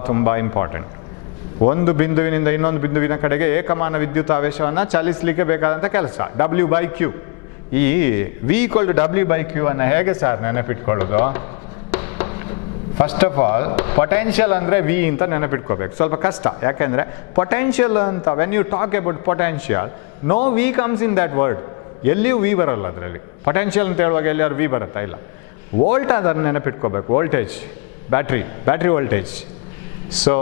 ತುಂಬ ಇಂಪಾರ್ಟೆಂಟ್. ಒಂದು ಬಿಂದುವಿನಿಂದ ಇನ್ನೊಂದು ಬಿಂದುವಿನ ಕಡೆಗೆ ಏಕಮಾನ ವಿದ್ಯುತ್ ಆವೇಶವನ್ನು ಚಲಿಸಲಿಕ್ಕೆ ಬೇಕಾದಂಥ ಕೆಲಸ W/Q. ಈ V = W/Q ಅನ್ನು ಹೇಗೆ ಸರ್ ನೆನಪಿಟ್ಕೊಳ್ಳೋದು? ಫಸ್ಟ್ ಆಫ್ ಆಲ್ ಪೊಟೆನ್ಷಿಯಲ್ ಅಂದರೆ V ಅಂತ ನೆನಪಿಟ್ಕೋಬೇಕು. ಸ್ವಲ್ಪ ಕಷ್ಟ, ಯಾಕೆಂದರೆ ಪೊಟೆನ್ಷಿಯಲ್ ಅಂತ when you talk about potential, no V comes in that word. ಎಲ್ಲಿಯೂ V ಬರೋಲ್ಲ ಅದರಲ್ಲಿ. ಪೊಟೆನ್ಷಿಯಲ್ ಅಂತ ಹೇಳುವಾಗ ಎಲ್ಲಿಯಾರು V ಬರುತ್ತಾ? ಇಲ್ಲ. ವೋಲ್ಟ್ ಅದನ್ನು ನೆನಪಿಟ್ಕೋಬೇಕು. Voltage, battery voltage. ಸೊ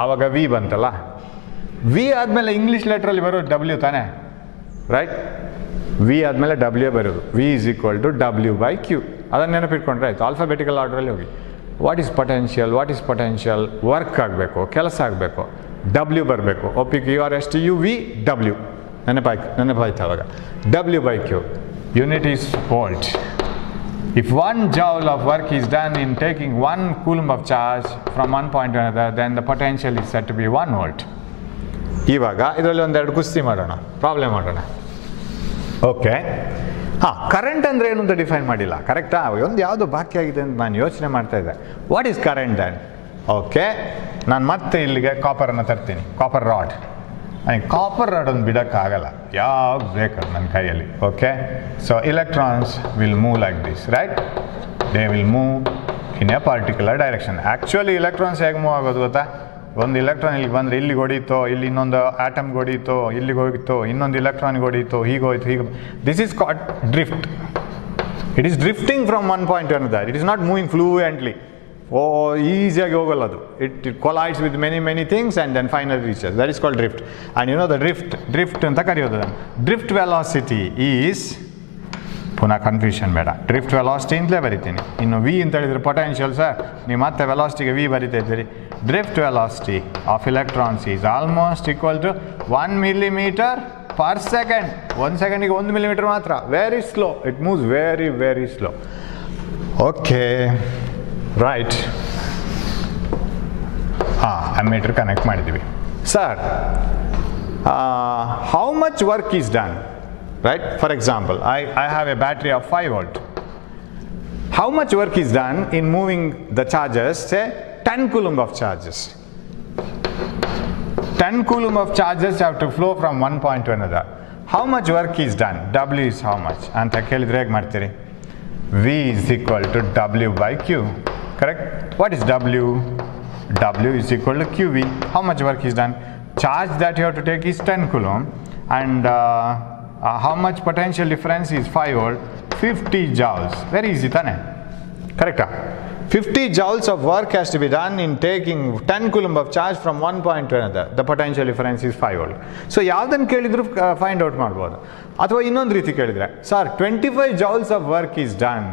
ಆವಾಗ V ಬಂತಲ್ಲ. V ಆದಮೇಲೆ ಇಂಗ್ಲೀಷ್ ಲೆಟ್ರಲ್ಲಿ ಬರೋದು W ತಾನೇ, ರೈಟ್? V ಆದಮೇಲೆ W ಬರೋದು. V = W/Q. ಅದನ್ನು ನೆನಪಿಟ್ಕೊಂಡ್ರೆ ಆಯಿತು. ಆಲ್ಫಾಬೆಟಿಕಲ್ ಆರ್ಡ್ರಲ್ಲಿ ಹೋಗಿ. What is potential, what is potential, work ಆಗಬೇಕು, ಕೆಲಸ ಆಗಬೇಕು, ಡಬ್ಲ್ಯೂ ಬರಬೇಕು. OPQRSTU V W ನೆನಪಾಯ್ತು ಅವಾಗ. W/Q unit is volt. If 1 joule of work is done in taking 1 coulomb of charge from one point to another, then the potential is said to be 1 volt. ಇವಾಗ ಇದರಲ್ಲಿ ಒಂದೆರಡು ಕುಸ್ತಿ ಮಾಡೋಣ, problem ಮಾಡೋಣ. Okay, current ಅಂದರೆ ಏನು ಅಂತ define ಮಾಡಿಲ್ಲ, ಕರೆಕ್ಟಾ? ಒಂದು ಯಾವುದೋ ಬಾಕಿ ಆಗಿದೆ ಅಂತ ನಾನು ಯೋಚನೆ ಮಾಡ್ತಾ ಇದ್ದೆ. What is current then? Okay, ನಾನು ಮತ್ತೆ ಇಲ್ಲಿಗೆ ಕಾಪರನ್ನು ತರ್ತೀನಿ, ಕಾಪರ್ ರಾಡ್. ಕಾಪರ್ ರಾಡ್ ಒಂದು ಬಿಡೋಕ್ಕಾಗಲ್ಲ, ಯಾವಾಗ ಬೇಕು ನನ್ನ ಕೈಯಲ್ಲಿ. Okay, so electrons will move like this, right? They will move in a particular direction. Actually electrons ಹೇಗೆ ಮೂವ್ ಆಗೋದು ಗೊತ್ತಾ? ಒಂದು ಇಲೆಕ್ಟ್ರಾನ್ ಇಲ್ಲಿ ಬಂದರೆ ಇಲ್ಲಿಗೆ ಹೊಡೀತೋ, ಇಲ್ಲಿ ಇನ್ನೊಂದು ಆಟಮ್ಗೆ ಹೊಡೀತೋ, ಇಲ್ಲಿಗೆ ಹೋಗಿತ್ತೋ, ಇನ್ನೊಂದು ಇಲೆಕ್ಟ್ರಾನ್ಗೆ ಹೊಡೀತೋ, ಹೀಗೆ ಹೋಯ್ತು, ಹೀಗೆ. This is called drift. It is drifting from one point to another. It is not moving fluently. ಈಸಿಯಾಗಿ ಹೋಗಲ್ಲ ಅದು. It collides with many things and then final reaches. That is called drift. And you know the drift ಅಂತ ಕರೆಯೋದು. Drift velocity is, ಪುನಃ confusion ಬೇಡ, drift velocity ಅಂತಲೇ ಬರಿತೀನಿ. ಇನ್ನು ವಿ ಅಂತ ಹೇಳಿದ್ರೆ ಪೊಟೆನ್ಷಿಯಲ್ ಸರ್, ನೀವು ಮತ್ತೆ ವೆಲಾಸಿಟಿಗೆ ವಿ ಬರಿತಾ ಇದ್ದೀರಿ. Drift velocity of electrons is almost equal to 1 millimeter per second. 1 ಸೆಕೆಂಡಿಗೆ 1 millimeter ಮಾತ್ರ. Very slow, it moves very very slow. Okay, right. Ammeter connect ಮಾಡಿದ್ದೀವಿ. Sir, how much work is done? Right? For example, I have a battery of 5 volt. How much work is done in moving the charges, say 10 coulomb of charges? 10 coulomb of charges have to flow from one point to another. How much work is done? W is how much? Anta kelidre hege martiri? V is equal to W/Q. Correct? What is W? W is equal to QV. How much work is done? Charge that you have to take is 10 coulomb, and how much potential difference is 5 volt? 50 joules. Very easy, tane? Correct? 50 joules of work has to be done in taking 10 coulomb of charge from one point to another. The potential difference is 5 volt. So ಯಾವುದನ್ನು ಕೇಳಿದ್ರು find out ಮಾಡ್ಬೋದು. ಅಥವಾ ಇನ್ನೊಂದು ರೀತಿ ಕೇಳಿದರೆ, sir 25 joules of work is done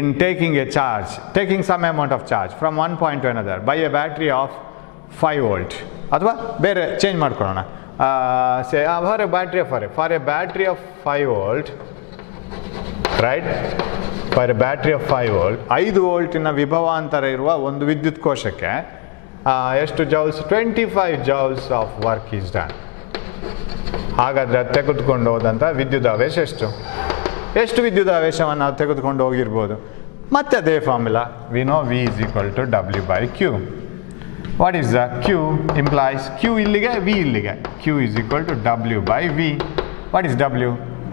in taking a charge, taking some amount of charge from one point to another by a battery of 5 volt. ಅಥವಾ ಬೇರೆ change ಮಾಡ್ಕೊಳ್ಳೋಣ. Say for a battery of 5 volt, right? For a battery of 5 volt, 5 ವೋಲ್ಟಿನ ವಿಭವಾಂತರ ಇರುವ ಒಂದು ವಿದ್ಯುತ್ ಕೋಶಕ್ಕೆ ಎಷ್ಟು joules? 25 joules of work is done. ಹಾಗಾದರೆ ಅದು ತೆಗೆದುಕೊಂಡು ಹೋದಂಥ ವಿದ್ಯುದಾವೇಶ ಎಷ್ಟು ವಿದ್ಯುದಾವೇಶವನ್ನು ನಾವು ತೆಗೆದುಕೊಂಡು ಹೋಗಿರ್ಬೋದು? ಮತ್ತೆ ಅದೇ formula, we know V is equal to W/Q. What is the Q implies? Q illige, V illige. Q is equal to W/V. What is W?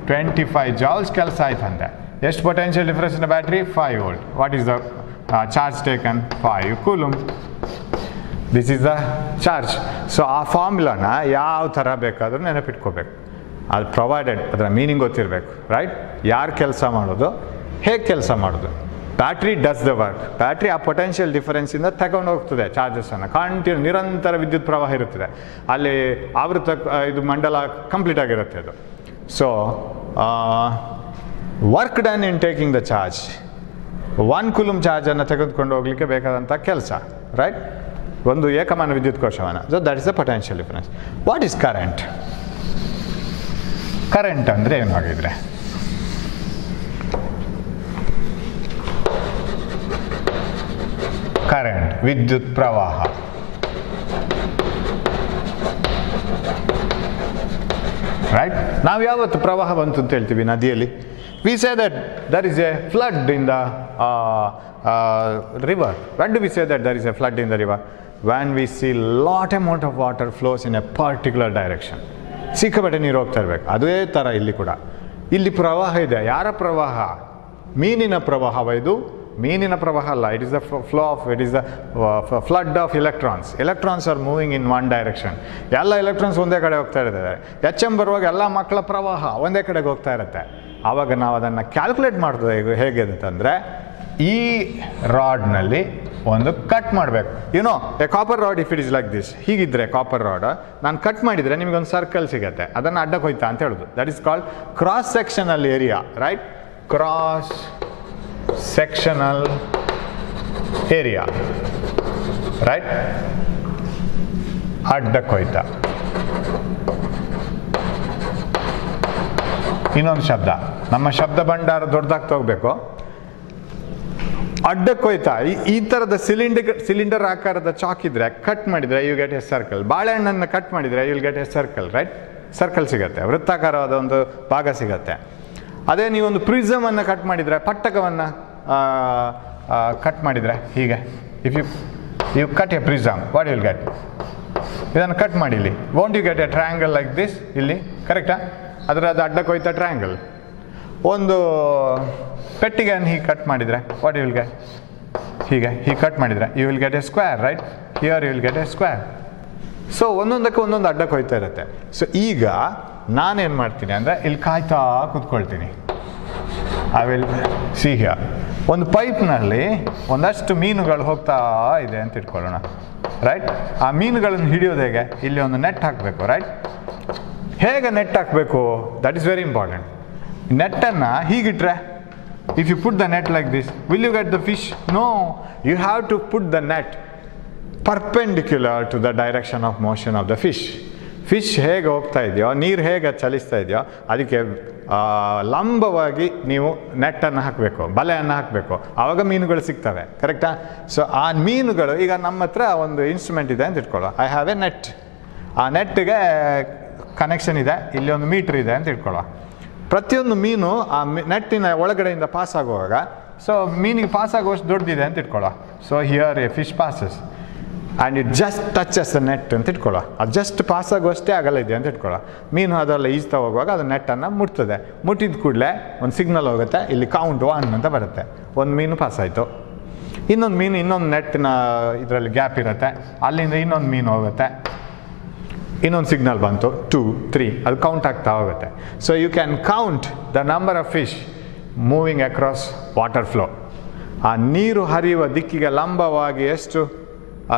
25 joules ಕೆಲಸ ಆಯ್ತಂತೆ. ಎಷ್ಟು potential difference in battery? 5 volt. What is the charge taken? 5 coulomb. This is the charge. So ಆ ಫಾರ್ಮುಲಾನ ಯಾವ ಥರ ಬೇಕಾದರೂ ನೆನಪಿಟ್ಕೋಬೇಕು. ಅದು provided ಅದರ meaning ಗೊತ್ತಿರಬೇಕು, ರೈಟ್? ಯಾರು ಕೆಲಸ ಮಾಡೋದು, ಹೇಗೆ ಕೆಲಸ ಮಾಡೋದು. Battery does the work. Battery ಆ ಪೊಟೆನ್ಷಿಯಲ್ ಡಿಫರೆನ್ಸಿಂದ ತಗೊಂಡು ಹೋಗ್ತದೆ ಚಾರ್ಜಸನ್ನು. ಕಂಟಿನ್ಯೂ ನಿರಂತರ ವಿದ್ಯುತ್ ಪ್ರವಾಹ ಇರುತ್ತದೆ ಅಲ್ಲಿ. ಆವೃತ್ತ ಇದು ಮಂಡಲ ಕಂಪ್ಲೀಟ್ ಆಗಿರುತ್ತೆ ಅದು. So work done in taking the charge, 1 coulomb ಚಾರ್ಜನ್ನು ತೆಗೆದುಕೊಂಡು ಹೋಗ್ಲಿಕ್ಕೆ ಬೇಕಾದಂಥ ಕೆಲಸ, ರೈಟ್? ಒಂದು ಏಕಮಾನ ವಿದ್ಯುತ್ ಕೋಶವನ್ನು. So that is the potential difference. What is current? Current ಅಂದರೆ ಏನು ಆಗಿದ್ರೆ, ಕರೆಂಟ್ ವಿದ್ಯುತ್ ಪ್ರವಾಹ. ರೈಟ್? ನಾವು ಯಾವತ್ತು ಪ್ರವಾಹ ಬಂತು ಅಂತ ಹೇಳ್ತೀವಿ ನದಿಯಲ್ಲಿ? We say that there is a flood in the river. When do we say that there is a flood in the river? When we see lot amount of water flows in a particular direction. ಸಿಕ್ಕಾಪಟ್ಟೆ ನೀರು ಹೋಗ್ತಾ ಇರಬೇಕು. ಅದೇ ಥರ ಇಲ್ಲಿ ಕೂಡ. ಇಲ್ಲಿ ಪ್ರವಾಹ ಇದೆ. ಯಾರ ಪ್ರವಾಹ? ಮೀನಿನ ಪ್ರವಾಹವ ಇದು? ಮೀನಿನ ಪ್ರವಾಹ ಅಲ್ಲ. It is the flood of electrons. Electrons are moving in one direction. ಎಲ್ಲ ಎಲೆಕ್ಟ್ರಾನ್ಸ್ ಒಂದೇ ಕಡೆ ಹೋಗ್ತಾ ಇರ್ತದೆ. HM ಬರುವಾಗ ಎಲ್ಲ ಮಕ್ಕಳ ಪ್ರವಾಹ ಒಂದೇ ಕಡೆಗೆ ಹೋಗ್ತಾ ಇರುತ್ತೆ. ಆವಾಗ ನಾವು ಅದನ್ನು ಕ್ಯಾಲ್ಕುಲೇಟ್ ಮಾಡ್ತೇವೆ. ಹೇಗೆ ಅಂತಂದರೆ, ಈ ರಾಡ್ನಲ್ಲಿ ಒಂದು ಕಟ್ ಮಾಡಬೇಕು. You know a copper rod, if it is like this, ಹೀಗಿದ್ರೆ ಕಾಪರ್ ರಾಡ್ ನಾನು ಕಟ್ ಮಾಡಿದರೆ ನಿಮಗೊಂದು ಸರ್ಕಲ್ ಸಿಗುತ್ತೆ. ಅದನ್ನು ಅಡ್ಡಕ್ಕೆ ಹೋಯ್ತಾ ಅಂತ ಹೇಳೋದು. That is called cross sectional area, right? Cross sectional area, right? ಅಡ್ಡ ಕೊಯ್ತ. ಇನ್ನೊಂದು ಶಬ್ದ, ನಮ್ಮ ಶಬ್ದ ಭಂಡಾರ ದೊಡ್ಡದಾಗ್ತಾ ಹೋಗ್ಬೇಕು. ಅಡ್ಡ ಕೊಯ್ತ, ಈ ಥರದ ಸಿಲಿಂಡರ್ ಆಕಾರದ ಚಾಕ್ ಇದ್ರೆ ಕಟ್ ಮಾಡಿದರೆ ಯು ಗೆಟ್ ಎ ಸರ್ಕಲ್. ಬಾಳೆಹಣ್ಣನ್ನು ಕಟ್ ಮಾಡಿದರೆ you will get a circle, right? Circle ಸಿಗುತ್ತೆ, ವೃತ್ತಾಕಾರವಾದ ಒಂದು ಭಾಗ ಸಿಗುತ್ತೆ. ಅದೇ ನೀವೊಂದು ಪ್ರಿಸಮನ್ನು ಕಟ್ ಮಾಡಿದರೆ, ಪಟ್ಟಕವನ್ನು ಕಟ್ ಮಾಡಿದರೆ ಹೀಗೆ, if you cut a prism, what you will get? ಇದನ್ನು ಕಟ್ ಮಾಡಿ ಇಲ್ಲಿ, won't you get a triangle like this? ಇಲ್ಲಿ ಕರೆಕ್ಟಾ? ಅದರ ಅದು ಅಡ್ಡ ಕೊಯ್ತ ಟ್ರಯಾಂಗಲ್. ಒಂದು ಪೆಟ್ಟಿಗೆಯನ್ನು ಹೀಗೆ ಕಟ್ ಮಾಡಿದರೆ ವಾಟ್ ಯು ವಿಲ್ ಗೆಟ್? ಹೀಗೆ ಕಟ್ ಮಾಡಿದರೆ you will get a square, right? Here you will get a square. So ಒಂದೊಂದಕ್ಕೆ ಒಂದೊಂದು ಅಡ್ಡ ಕೊಯ್ತಾ ಇರುತ್ತೆ. ಸೊ ಈಗ ನಾನೇನು ಮಾಡ್ತೀನಿ ಅಂದರೆ ಇಲ್ಲಿ ಕಾಯ್ತಾ ಕೂತ್ಕೊಳ್ತೀನಿ. ಐ ವಿಲ್ ಸಿ ಹಿಯರ್, ಒಂದು ಪೈಪ್ನಲ್ಲಿ ಒಂದಷ್ಟು ಮೀನುಗಳು ಹೋಗ್ತಾ ಇದೆ ಅಂತ ಇಟ್ಕೊಳ್ಳೋಣ, ರೈಟ್? ಆ ಮೀನುಗಳನ್ನು ಹಿಡಿಯೋದು ಹೇಗೆ? ಇಲ್ಲಿ ಒಂದು ನೆಟ್ ಹಾಕಬೇಕು, ರೈಟ್? ಹೇಗೆ ನೆಟ್ ಹಾಕಬೇಕು? That is very important. ನೆಟ್ಟನ್ನು ಹೀಗಿಟ್ರೆ, if you put the net like this, will you get the fish? No, you have to put the net perpendicular to the direction of motion of the fish. Fish ಹೇಗೆ ಹೋಗ್ತಾ ಇದೆಯೋ, ನೀರು ಹೇಗೆ ಚಲಿಸ್ತಾ ಇದೆಯೋ ಅದಕ್ಕೆ ಲಂಬವಾಗಿ ನೀವು ನೆಟ್ಟನ್ನು ಹಾಕಬೇಕು, ಬಲೆಯನ್ನು ಹಾಕಬೇಕು, ಆವಾಗ ಮೀನುಗಳು ಸಿಗ್ತವೆ, ಕರೆಕ್ಟಾ? ಸೊ ಆ ಮೀನುಗಳು, ಈಗ ನಮ್ಮ ಹತ್ರ ಒಂದು ಇನ್ಸ್ಟ್ರೂಮೆಂಟ್ ಇದೆ ಅಂತ ಇಟ್ಕೊಳ್ಳೋ, ಐ ಹ್ಯಾವ್ ಎ ನೆಟ್. ಆ ನೆಟ್ಗೆ ಕನೆಕ್ಷನ್ ಇದೆ, ಇಲ್ಲಿ ಒಂದು ಮೀಟ್ರ್ ಇದೆ ಅಂತ ಇಟ್ಕೊಳ್ಳೋ. ಪ್ರತಿಯೊಂದು ಮೀನು ಆ ನೆಟ್ಟಿನ ಒಳಗಡೆಯಿಂದ ಪಾಸ್ ಆಗುವಾಗ, ಸೊ ಮೀನಿಗೆ ಪಾಸ್ ಆಗುವಷ್ಟು ದೊಡ್ಡದಿದೆ ಅಂತ ಇಟ್ಕೊಳ್ಳೋ. So here a fish passes and it just touches the net ಅಂತ ಇಟ್ಕೊಳ್ಳೋ. ಅದು ಜಸ್ಟ್ ಪಾಸ್ ಆಗುವಷ್ಟೇ ಆಗಲ್ಲ ಇದೆ ಅಂತ ಇಟ್ಕೊಳ್ಳೋ. ಮೀನು ಅದೆಲ್ಲ ಈಜ್ತಾ ಹೋಗುವಾಗ ಅದು ನೆಟ್ಟನ್ನು ಮುಟ್ತದೆ. ಮುಟ್ಟಿದ ಕೂಡಲೇ ಒಂದು ಸಿಗ್ನಲ್ ಹೋಗುತ್ತೆ, ಇಲ್ಲಿ ಕೌಂಟ್ 1 ಅಂತ ಬರುತ್ತೆ. ಒಂದು ಮೀನು ಪಾಸ್ ಆಯಿತು. ಇನ್ನೊಂದು ಮೀನು ಇನ್ನೊಂದು ನೆಟ್ಟಿನ ಇದರಲ್ಲಿ ಗ್ಯಾಪ್ ಇರುತ್ತೆ, ಅಲ್ಲಿಂದ ಇನ್ನೊಂದು ಮೀನು ಹೋಗುತ್ತೆ, ಇನ್ನೊಂದು ಸಿಗ್ನಲ್ ಬಂತು 2, 3, ಅದು ಕೌಂಟ್ ಆಗ್ತಾ ಹೋಗುತ್ತೆ. So you can count the number of fish moving across water flow. ಆ ನೀರು ಹರಿಯುವ ದಿಕ್ಕಿಗೆ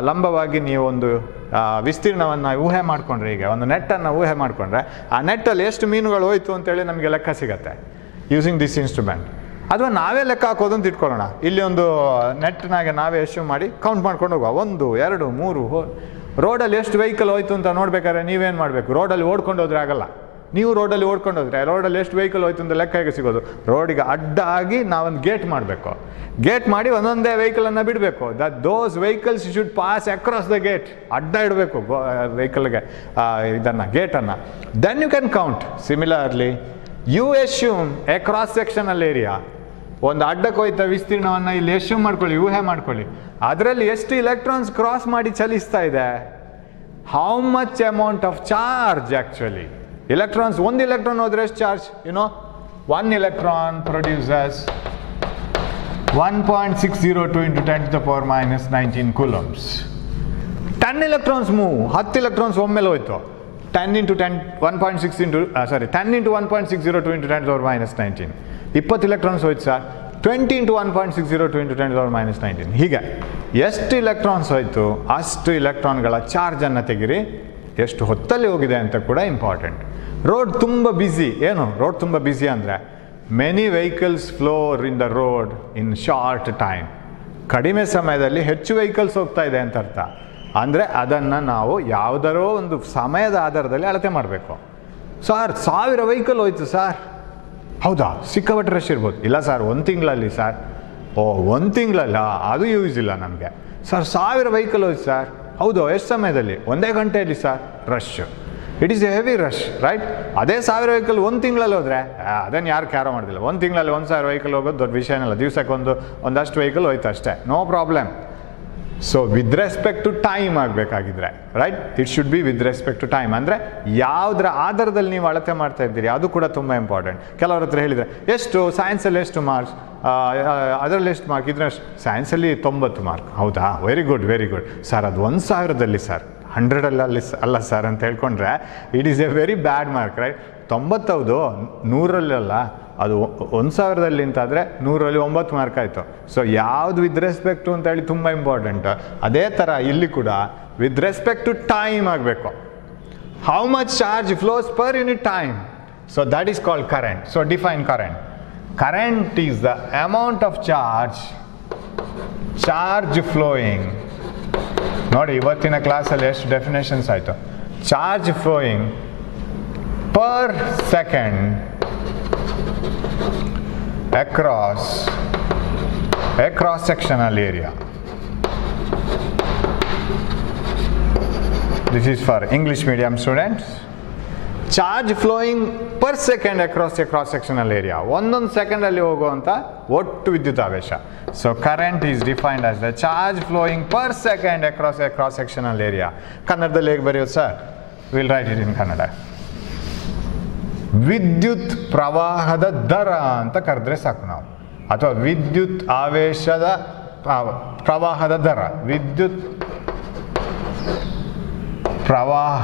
ಲಂಬವಾಗಿ ನೀವು ಒಂದು ವಿಸ್ತೀರ್ಣವನ್ನು ಊಹೆ ಮಾಡಿಕೊಂಡ್ರೆ, ಈಗ ಒಂದು ನೆಟ್ಟನ್ನು ಊಹೆ ಮಾಡಿಕೊಂಡ್ರೆ ಆ ನೆಟ್ಟಲ್ಲಿ ಎಷ್ಟು ಮೀನುಗಳು ಹೋಯ್ತು ಅಂತೇಳಿ ನಮಗೆ ಲೆಕ್ಕ ಸಿಗುತ್ತೆ ಯೂಸಿಂಗ್ ದಿಸ್ ಇನ್ಸ್ಟ್ರೂಮೆಂಟ್. ಅಥವಾ ನಾವೇ ಲೆಕ್ಕ ಹಾಕೋದು ಅಂತ ಇಟ್ಕೊಳ್ಳೋಣ. ಇಲ್ಲಿ ಒಂದು ನೆಟ್ನಾಗೆ ನಾವೇ ಎಶ್ಯೂ ಮಾಡಿ ಕೌಂಟ್ ಮಾಡ್ಕೊಂಡು ಹೋಗುವ, 1, 2, 3. ರೋಡಲ್ಲಿ ಎಷ್ಟು ವೆಹಿಕಲ್ ಹೋಯ್ತು ಅಂತ ನೋಡ್ಬೇಕಾದ್ರೆ ನೀವೇನು ಮಾಡಬೇಕು? ರೋಡಲ್ಲಿ ಓಡ್ಕೊಂಡು ಹೋದ್ರೆ ಆಗಲ್ಲ. ನೀವು ರೋಡಲ್ಲಿ ಓಡ್ಕೊಂಡು ಹೋದ್ರೆ ರೋಡಲ್ಲಿ ಎಷ್ಟು ವೆಹಿಕಲ್ ಹೋಯ್ತು ಅಂತ ಲೆಕ್ಕ ಹೇಗೆ ಸಿಗೋದು? ರೋಡಿಗೆ ಅಡ್ಡ ಆಗಿ ನಾವೊಂದು ಗೇಟ್ ಮಾಡಬೇಕು. ಗೇಟ್ ಮಾಡಿ ಒಂದೊಂದೇ ವೆಹಿಕಲನ್ನು ಬಿಡಬೇಕು. Those vehicles should pass across the gate. ಅಡ್ಡ ಇಡಬೇಕು ವೆಹಿಕಲ್ಗೆ ಇದನ್ನು, ಗೇಟನ್ನು. Then you can count. Similarly you assume a cross sectional area. ಒಂದು ಅಡ್ಡಕ್ಕೆ ಹೋಯ್ತ ವಿಸ್ತೀರ್ಣವನ್ನು ಇಲ್ಲಿ ಎಶ್ಯೂಮ್ ಮಾಡ್ಕೊಳ್ಳಿ, ಊಹೆ ಮಾಡ್ಕೊಳ್ಳಿ. ಅದರಲ್ಲಿ ಎಷ್ಟು ಇಲೆಕ್ಟ್ರಾನ್ಸ್ ಕ್ರಾಸ್ ಮಾಡಿ ಚಲಿಸ್ತಾ ಇದೆ? How much amount of charge actually? Electrons, ಒಂದು ಇಲೆಕ್ಟ್ರಾನ್ ಹೋದ್ರೆ ಎಷ್ಟು charge? YONO, 1 electron produces 1.602 into 10 to the power minus 19 coulombs. 10 electrons move, 10 electrons ಒಮ್ಮೆಲೆ ಹೋಯ್ತು. 10 into 1.6 into 10 into 1.602 into 10 to the power minus 19. 20 electrons ಹೋಯ್ತು sir. 20 into 1.602 into 10 to the power minus 19. ಹೀಗೆ ಎಷ್ಟು electrons ಹೋಯ್ತು ಅಷ್ಟು ಇಲೆಕ್ಟ್ರಾನ್ಗಳ ಚಾರ್ಜನ್ನು ತೆಗಿರಿ. ಎಷ್ಟು ಹೊತ್ತಲ್ಲಿ ಹೋಗಿದೆ ಅಂತ ಕೂಡ ಇಂಪಾರ್ಟೆಂಟ್. ರೋಡ್ ತುಂಬ ಬ್ಯುಸಿ. ಏನು ರೋಡ್ ತುಂಬ ಬ್ಯುಸಿ ಅಂದರೆ many vehicles flow in the road in short time. ಕಡಿಮೆ ಸಮಯದಲ್ಲಿ ಹೆಚ್ಚು ವೆಹಿಕಲ್ಸ್ ಹೋಗ್ತಾ ಇದೆ ಅಂತ ಅರ್ಥ. ಅಂದರೆ ಅದನ್ನು ನಾವು ಯಾವುದರೋ ಒಂದು ಸಮಯದ ಆಧಾರದಲ್ಲಿ ಅಳತೆ ಮಾಡಬೇಕು. ಸರ್ 1000 ವೆಹಿಕಲ್ ಹೋಯ್ತು ಸರ್, ಹೌದಾ? ಸಿಕ್ಕಾಪಟ್ಟೆ ರಶ್ ಇರ್ಬೋದು. ಇಲ್ಲ ಸರ್, 1 ತಿಂಗಳಲ್ಲಿ ಸರ್. 1 ತಿಂಗಳಲ್ಲ, ಅದು ಯೂಸ್ ಇಲ್ಲ ನಮಗೆ. ಸರ್ 1000 ವೆಹಿಕಲ್ ಹೋಯ್ತು ಸರ್, ಹೌದು, ಎಷ್ಟು ಸಮಯದಲ್ಲಿ? 1 ಗಂಟೆಯಲ್ಲಿ sir. Rush, it is A heavy rush, right? ಅದೇ 1000 ವೆಹಿಕಲ್ 1 ತಿಂಗಳಲ್ಲಿ ಹೋದರೆ ಅದನ್ನು ಯಾರು ಕ್ಯಾರೋ ಮಾಡೋದಿಲ್ಲ. 1 ತಿಂಗಳಲ್ಲಿ 1000 ವೆಹಿಕಲ್ ಹೋಗೋದು ದೊಡ್ಡ ವಿಷಯನಲ್ಲ. ದಿವಸಕ್ಕೆ ಒಂದಷ್ಟು ವೆಹಿಕಲ್ ಹೋಯ್ತು ಅಷ್ಟೇ, no problem. So with respect to time ಆಗಬೇಕಾಗಿದ್ರೆ, right? It should be with respect to time. ಅಂದರೆ ಯಾವುದರ ಆಧಾರದಲ್ಲಿ ನೀವು ಅಳತೆ ಮಾಡ್ತಾ ಇದ್ದೀರಿ ಅದು ಕೂಡ ತುಂಬ ಇಂಪಾರ್ಟೆಂಟ್. ಕೆಲವ್ರ ಹತ್ರ ಹೇಳಿದರೆ ಎಷ್ಟು ಸೈನ್ಸಲ್ಲಿ ಎಷ್ಟು ಮಾರ್ಕ್ಸ್, ಅದರಲ್ಲಿ ಎಷ್ಟು ಮಾರ್ಕ್, ಇದ್ರೆ ಸೈನ್ಸಲ್ಲಿ 90 ಮಾರ್ಕ್, ಹೌದಾ? Very good, very good. Sir ಅದು 1000ದಲ್ಲಿ ಸರ್, 100ರಲ್ಲಿ ಅಲ್ಲ ಸರ್ ಅಂತ ಹೇಳ್ಕೊಂಡ್ರೆ it is a very bad mark, right? 90 ಹೌದು, 100ರಲ್ಲ, ಅದು 1000ದಲ್ಲಿ ಅಂತಾದರೆ 100ರಲ್ಲಿ 9 ಮಾರ್ಕ್ ಆಯಿತು. ಸೊ ಯಾವುದು ವಿತ್ ರೆಸ್ಪೆಕ್ಟು ಅಂತ ಹೇಳಿ ತುಂಬ ಇಂಪಾರ್ಟೆಂಟ್. ಅದೇ ಥರ ಇಲ್ಲಿ ಕೂಡ ವಿತ್ ರೆಸ್ಪೆಕ್ಟ್ ಟು ಟೈಮ್ ಆಗಬೇಕು. How much charge flows per unit time. So that is called current. So define current. Current is the amount of charge flowing. ನೋಡಿ, ಇವತ್ತಿನ ಕ್ಲಾಸಲ್ಲಿ ಎಷ್ಟು ಡೆಫಿನೇಷನ್ಸ್ ಆಯಿತು. Charge flowing per second across a cross-sectional area. This is for English medium students. Charge flowing per second across a cross-sectional area. ಒಂದೊಂದು ಸೆಕೆಂಡಲ್ಲಿ ಹೋಗುವಂಥ ಒಟ್ಟು ವಿದ್ಯುದಾವೇಶ. So current is defined as the charge flowing per second across a cross-sectional area. ಕನ್ನಡದಲ್ಲಿ ಹೇಗೆ ಬರೆಯೋದು sir? We'll write it in Kannada. ವಿದ್ಯುತ್ ಪ್ರವಾಹದ ದರ ಅಂತ ಕರೆದ್ರೆ ಸಾಕು ನಾವು, ಅಥವಾ ವಿದ್ಯುತ್ ಆವೇಶದ ಪ್ರವಾಹದ ದರ. ವಿದ್ಯುತ್ ಪ್ರವಾಹ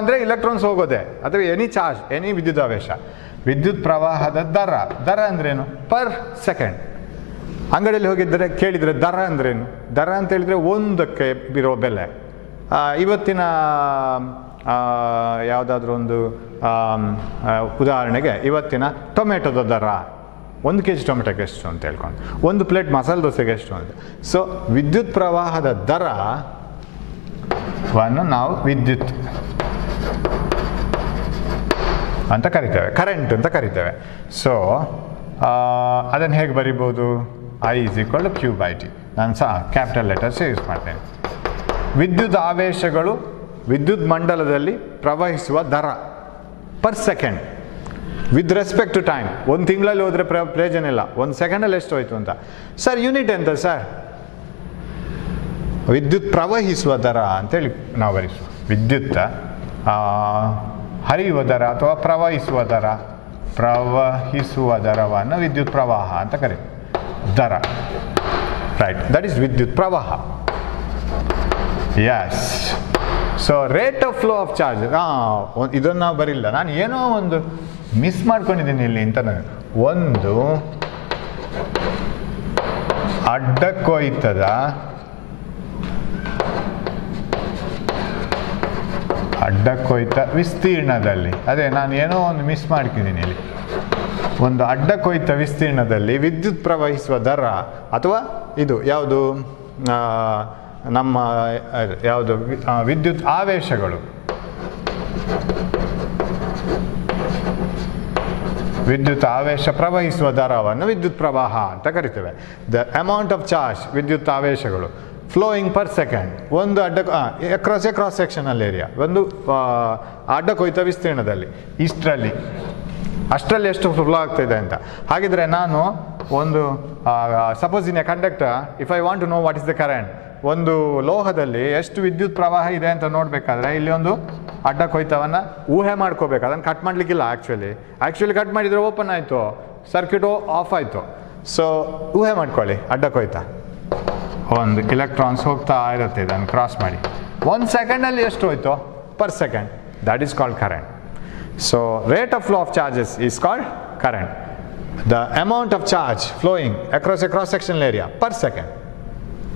ಅಂದರೆ ಇಲೆಕ್ಟ್ರಾನ್ಸ್ ಹೋಗೋದೆ, ಅಥವಾ ಎನಿ ಚಾರ್ಜ್, ಎನಿ ವಿದ್ಯುತ್ ಆವೇಶ. ವಿದ್ಯುತ್ ಪ್ರವಾಹದ ದರ ಅಂದ್ರೇನು? Per second. ಅಂಗಡಿಯಲ್ಲಿ ಹೋಗಿದ್ದರೆ ಕೇಳಿದರೆ ದರ ಅಂದ್ರೇನು? ದರ ಅಂತ ಹೇಳಿದರೆ ಒಂದಕ್ಕೆ ಇರೋ ಬೆಲೆ. ಇವತ್ತಿನ ಯಾವುದಾದ್ರೂ ಒಂದು ಉದಾಹರಣೆಗೆ, ಇವತ್ತಿನ ಟೊಮೆಟೊದ ದರ, 1 kg ಟೊಮೆಟೊಗೆ ಎಷ್ಟು ಅಂತ ಹೇಳ್ಕೊಂಡು, 1 ಪ್ಲೇಟ್ ಮಸಾಲೆ ದೋಸೆಗೆ ಎಷ್ಟು ಅಂತ. ಸೊ ವಿದ್ಯುತ್ ಪ್ರವಾಹದ ದರವನ್ನು ನಾವು ವಿದ್ಯುತ್ ಅಂತ ಕರಿತೇವೆ, ಕರೆಂಟ್ ಅಂತ ಕರಿತೇವೆ. ಸೊ ಅದನ್ನು ಹೇಗೆ ಬರಿಬೋದು? I = Q/T. ನಾನು ಸಹ ಕ್ಯಾಪಿಟಲ್ ಲೆಟರ್ಸ್ ಯೂಸ್ ಮಾಡ್ತೇನೆ. ವಿದ್ಯುತ್ ಆವೇಶಗಳು ವಿದ್ಯುತ್ ಮಂಡಲದಲ್ಲಿ ಪ್ರವಹಿಸುವ ದರ per second with respect to time. 1 ತಿಂಗಳಲ್ಲಿ ಹೋದರೆ ಪ್ರಯೋಜನ ಇಲ್ಲ, 1 ಸೆಕೆಂಡಲ್ಲಿ ಎಷ್ಟು ಹೋಯ್ತು ಅಂತ. ಸರ್ ಯೂನಿಟ್ ಎಂತ ಸರ್? ವಿದ್ಯುತ್ ಪ್ರವಹಿಸುವ ದರ ಅಂತೇಳಿ ನಾವು ಬರೆಸುವ. ವಿದ್ಯುತ್ ಹರಿಯುವ ದರ ಅಥವಾ ಪ್ರವಹಿಸುವ ದರವನ್ನು ವಿದ್ಯುತ್ ಪ್ರವಾಹ ಅಂತ ಕರೀತೀವಿ. ದರ, ರೈಟ್, ದಟ್ ಈಸ್ ವಿದ್ಯುತ್ ಪ್ರವಾಹ. Yes. So rate of flow of charge, ಇದನ್ನು ನಾವು ಬರಿಲ್ಲ, ನಾನು ಏನೋ ಒಂದು ಮಿಸ್ ಮಾಡ್ಕೊಂಡಿದ್ದೀನಿ ಇಲ್ಲಿ ಅಂತ. ಒಂದು ಅಡ್ಡಕೊಯ್ತದ ವಿಸ್ತೀರ್ಣದಲ್ಲಿ, ಅದೇ ನಾನು ಏನೋ ಒಂದು ಮಿಸ್ ಮಾಡ್ಕಿದ್ದೀನಿ ಇಲ್ಲಿ. ಒಂದು ಅಡ್ಡಕೊಯ್ತ ವಿಸ್ತೀರ್ಣದಲ್ಲಿ ವಿದ್ಯುತ್ ಪ್ರವಹಿಸುವ ದರ, ಅಥವಾ ಇದು ಯಾವುದು ನಮ್ಮ ಯಾವುದು ವಿದ್ಯುತ್ ಆವೇಶಗಳು, ವಿದ್ಯುತ್ ಆವೇಶ ಪ್ರವಹಿಸುವ ದರವನ್ನು ವಿದ್ಯುತ್ ಪ್ರವಾಹ ಅಂತ ಕರಿತೇವೆ. ದ ಅಮೌಂಟ್ ಆಫ್ ಚಾರ್ಜ್, ವಿದ್ಯುತ್ ಆವೇಶಗಳು ಫ್ಲೋಯಿಂಗ್ ಪರ್ ಸೆಕೆಂಡ್, ಒಂದು ಕ್ರಾಸ್ ಸೆಕ್ಷನಲ್ ಏರಿಯಾ, ಒಂದು ಅಡ್ಡಕೊಯ್ತ ವಿಸ್ತೀರ್ಣದಲ್ಲಿ, ಅಷ್ಟರಲ್ಲಿ ಎಷ್ಟು ಫ್ಲೋ ಆಗ್ತಾಯಿದೆ ಅಂತ. ಹಾಗಿದ್ರೆ ನಾನು ಒಂದು suppose in a conductor, if I want to know what is the current, ಒಂದು ಲೋಹದಲ್ಲಿ ಎಷ್ಟು ವಿದ್ಯುತ್ ಪ್ರವಾಹ ಇದೆ ಅಂತ ನೋಡಬೇಕಾದ್ರೆ ಇಲ್ಲಿ ಒಂದು ಅಡ್ಡಕೊಯ್ತವನ್ನು ಊಹೆ ಮಾಡ್ಕೋಬೇಕು. ಅದನ್ನು ಕಟ್ ಮಾಡಲಿಕ್ಕಿಲ್ಲ. ಆ್ಯಕ್ಚುಲಿ ಕಟ್ ಮಾಡಿದರೆ ಓಪನ್ ಆಯಿತು, ಸರ್ಕ್ಯೂಟು ಆಫ್ ಆಯಿತು. ಸೊ ಊಹೆ ಮಾಡ್ಕೊಳ್ಳಿ, ಅಡ್ಡಕೊಯ್ತ ಒಂದು ಇಲೆಕ್ಟ್ರಾನ್ಸ್ ಹೋಗ್ತಾ ಇರುತ್ತೆ, ಇದನ್ನು ಕ್ರಾಸ್ ಮಾಡಿ 1 ಸೆಕೆಂಡಲ್ಲಿ ಎಷ್ಟು ಹೋಯ್ತು? Per second. That is called current. So rate of flow of charges is called current. The amount of charge flowing across A cross sectional area per second,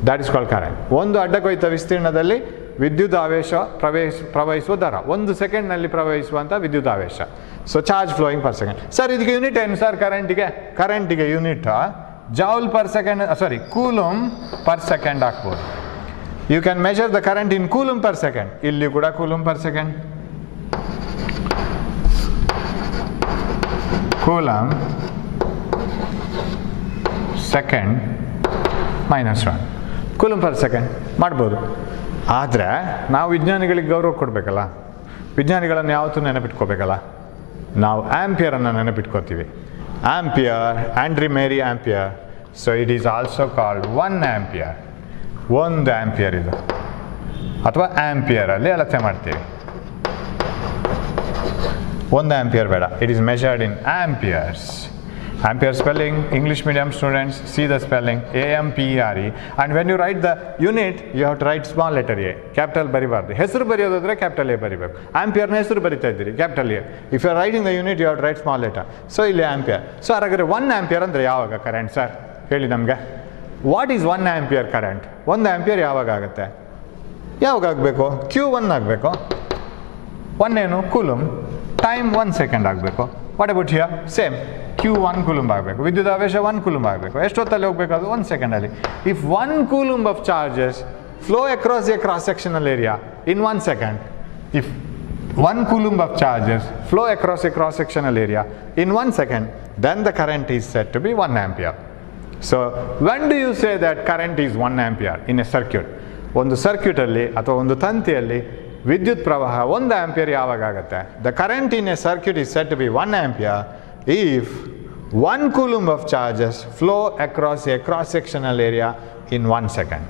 that is called current. ಒಂದು ಅಡ್ಡಕೊಯ್ತ ವಿಸ್ತೀರ್ಣದಲ್ಲಿ ವಿದ್ಯುತ್ ಆವೇಶ ಪ್ರವಹಿಸುವ ದರ, 1 ಸೆಕೆಂಡ್ನಲ್ಲಿ ಪ್ರವಹಿಸುವಂಥ ವಿದ್ಯುತ್ ಆವೇಶ. So charge flowing per second. Sir ಇದಕ್ಕೆ ಯೂನಿಟ್ ಏನು ಸರ್? ಕರೆಂಟಿಗೆ unit joule per second, coulomb per second ಹಾಕ್ಬೋದು. You can measure the current in coulomb per second. ಇಲ್ಲಿ ಕೂಡ coulomb per second. Coulomb second -1 coulomb per second ಮಾಡ್ಬೋದು. ಆದರೆ ನಾವು ವಿಜ್ಞಾನಿಗಳಿಗೆ ಗೌರವ ಕೊಡಬೇಕಲ್ಲ, ವಿಜ್ಞಾನಿಗಳನ್ನು ಯಾವತ್ತೂ ನೆನಪಿಟ್ಕೋಬೇಕಲ್ಲ. ನಾವು ಆಂಪಿಯರನ್ನು ನೆನಪಿಟ್ಕೋತೀವಿ. Ampere, Andre Marie ampere. So it is also called 1 ampere. 1 ampere ಇದು, ಅಥವಾ ಆಂಪಿಯರಲ್ಲಿ ಅಳತೆ ಮಾಡ್ತೀವಿ. 1 ಆಂಪಿಯರ್ ಬೇಡ, it is measured in amperes. Ampere spelling, English medium students, see the spelling, AMPERE. And when you write the unit, you have to write small letter A. Capital ಬರಿಬಾರ್ದು. ಹೆಸರು ಬರೆಯೋದಾದ್ರೆ capital A ಬರಿಬೇಕು. ಆಂಪಿಯರ್ನ ಹೆಸರು ಬರಿತಾ ಇದ್ದೀರಿ, capital A. If you are writing the unit, you have to write small letter. So ಇಲ್ಲಿ ampere. So ಹಾಗಾದರೆ 1 ಆಂಪಿಯರ್ ಅಂದರೆ ಯಾವಾಗ ಕರೆಂಟ್ ಸರ್? ಹೇಳಿ ನಮಗೆ. What is 1 ampere current? 1 ampere ಯಾವಾಗ ಆಗುತ್ತೆ? ಯಾವಾಗ ಆಗಬೇಕು? Q1 ಆಗಬೇಕು. 1 ಏನು? ಕೂಲಮ್. ಟೈಮ್ 1 ಸೆಕೆಂಡ್ ಆಗಬೇಕು. What about here same Q 1 coulomb ಆಗಬೇಕು, ವಿದ್ಯುತ್ ಆವೇಶ 1 ಕೂಲಂಬ್ ಆಗಬೇಕು. ಎಷ್ಟೊತ್ತಲ್ಲಿ ಹೋಗಬೇಕು ಅದು 1 ಸೆಕೆಂಡಲ್ಲಿ. If 1 coulomb of charges flow across a cross-sectional area in 1 second, if 1 coulomb of charges flow across a cross-sectional area in 1 second, then the current is said to be 1 ampere. So when do you say that current is 1 ampere in a circuit? ಒಂದು ಸರ್ಕ್ಯೂಟಲ್ಲಿ ಅಥವಾ ಒಂದು ತಂತಿಯಲ್ಲಿ ವಿದ್ಯುತ್ ಪ್ರವಾಹ 1 ampere ಯಾವಾಗ ಆಗುತ್ತೆ? The current in a circuit is said to be 1 ampere if 1 coulomb of charges flow across a cross-sectional area in 1 second.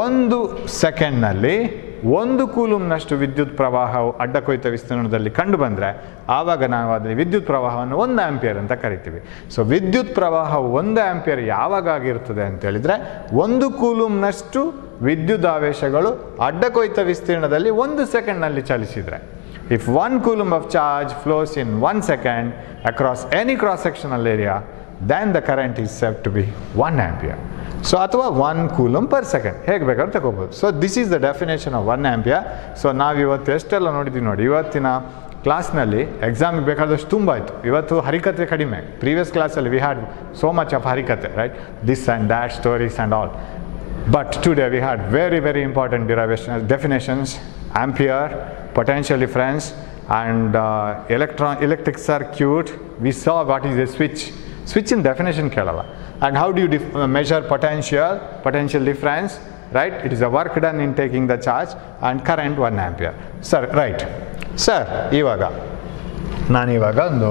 1 ಸೆಕೆಂಡ್ನಲ್ಲಿ 1 ಕೂಲಂಬ್ನಷ್ಟು ವಿದ್ಯುತ್ ಪ್ರವಾಹವು ಅಡ್ಡಕೊಯ್ತ ವಿಸ್ತೀರ್ಣದಲ್ಲಿ ಕಂಡು ಬಂದರೆ ಆವಾಗ ನಾವು ಅದರಲ್ಲಿ ವಿದ್ಯುತ್ ಪ್ರವಾಹವನ್ನು 1 ಆಂಪಿಯರ್ ಅಂತ ಕರಿತೀವಿ. ಸೊ ವಿದ್ಯುತ್ ಪ್ರವಾಹವು 1 ಆಂಪಿಯರ್ ಯಾವಾಗ ಆಗಿರ್ತದೆ ಅಂತ ಹೇಳಿದರೆ 1 ಕೂಲಂಬ್ನಷ್ಟು ವಿದ್ಯುದಾವೇಶಗಳು ಅಡ್ಡಕೊಯ್ತ ವಿಸ್ತೀರ್ಣದಲ್ಲಿ 1 ಸೆಕೆಂಡ್ನಲ್ಲಿ ಚಲಿಸಿದರೆ. If 1 coulomb of charge flows in 1 second across any cross sectional area, then the current is said to be 1 ampere. So ಅಥವಾ 1 ಕೂಲಂಬ್ ಪರ್ ಸೆಕೆಂಡ್ ಹೇಗೆ ಬೇಕಾದ್ರೂ ತಗೋಬೋದು. So this is the definition of 1 ampere. So ನಾವು ಇವತ್ತು ಎಷ್ಟೆಲ್ಲ ನೋಡಿದ್ದೀವಿ ನೋಡಿ. ಇವತ್ತಿನ ಕ್ಲಾಸ್ನಲ್ಲಿ ಎಕ್ಸಾಮಿಗೆ ಬೇಕಾದಷ್ಟು ತುಂಬ ಆಯಿತು. ಇವತ್ತು ಹರಿಕತೆ ಕಡಿಮೆ. ಪ್ರೀವಿಯಸ್ ಕ್ಲಾಸಲ್ಲಿ we had so much of ಹರಿಕತೆ, right, this and that stories and all. But today we had very, very important definitions, ampere, potential difference, and electric circuit. We saw what is a switch. Switch in definition kelala. And how do you measure potential difference, right? It is a work done in taking the charge, and current 1 ampere. Sir, right. Sir, ivaga ನಾನು ಇವಾಗ ಒಂದು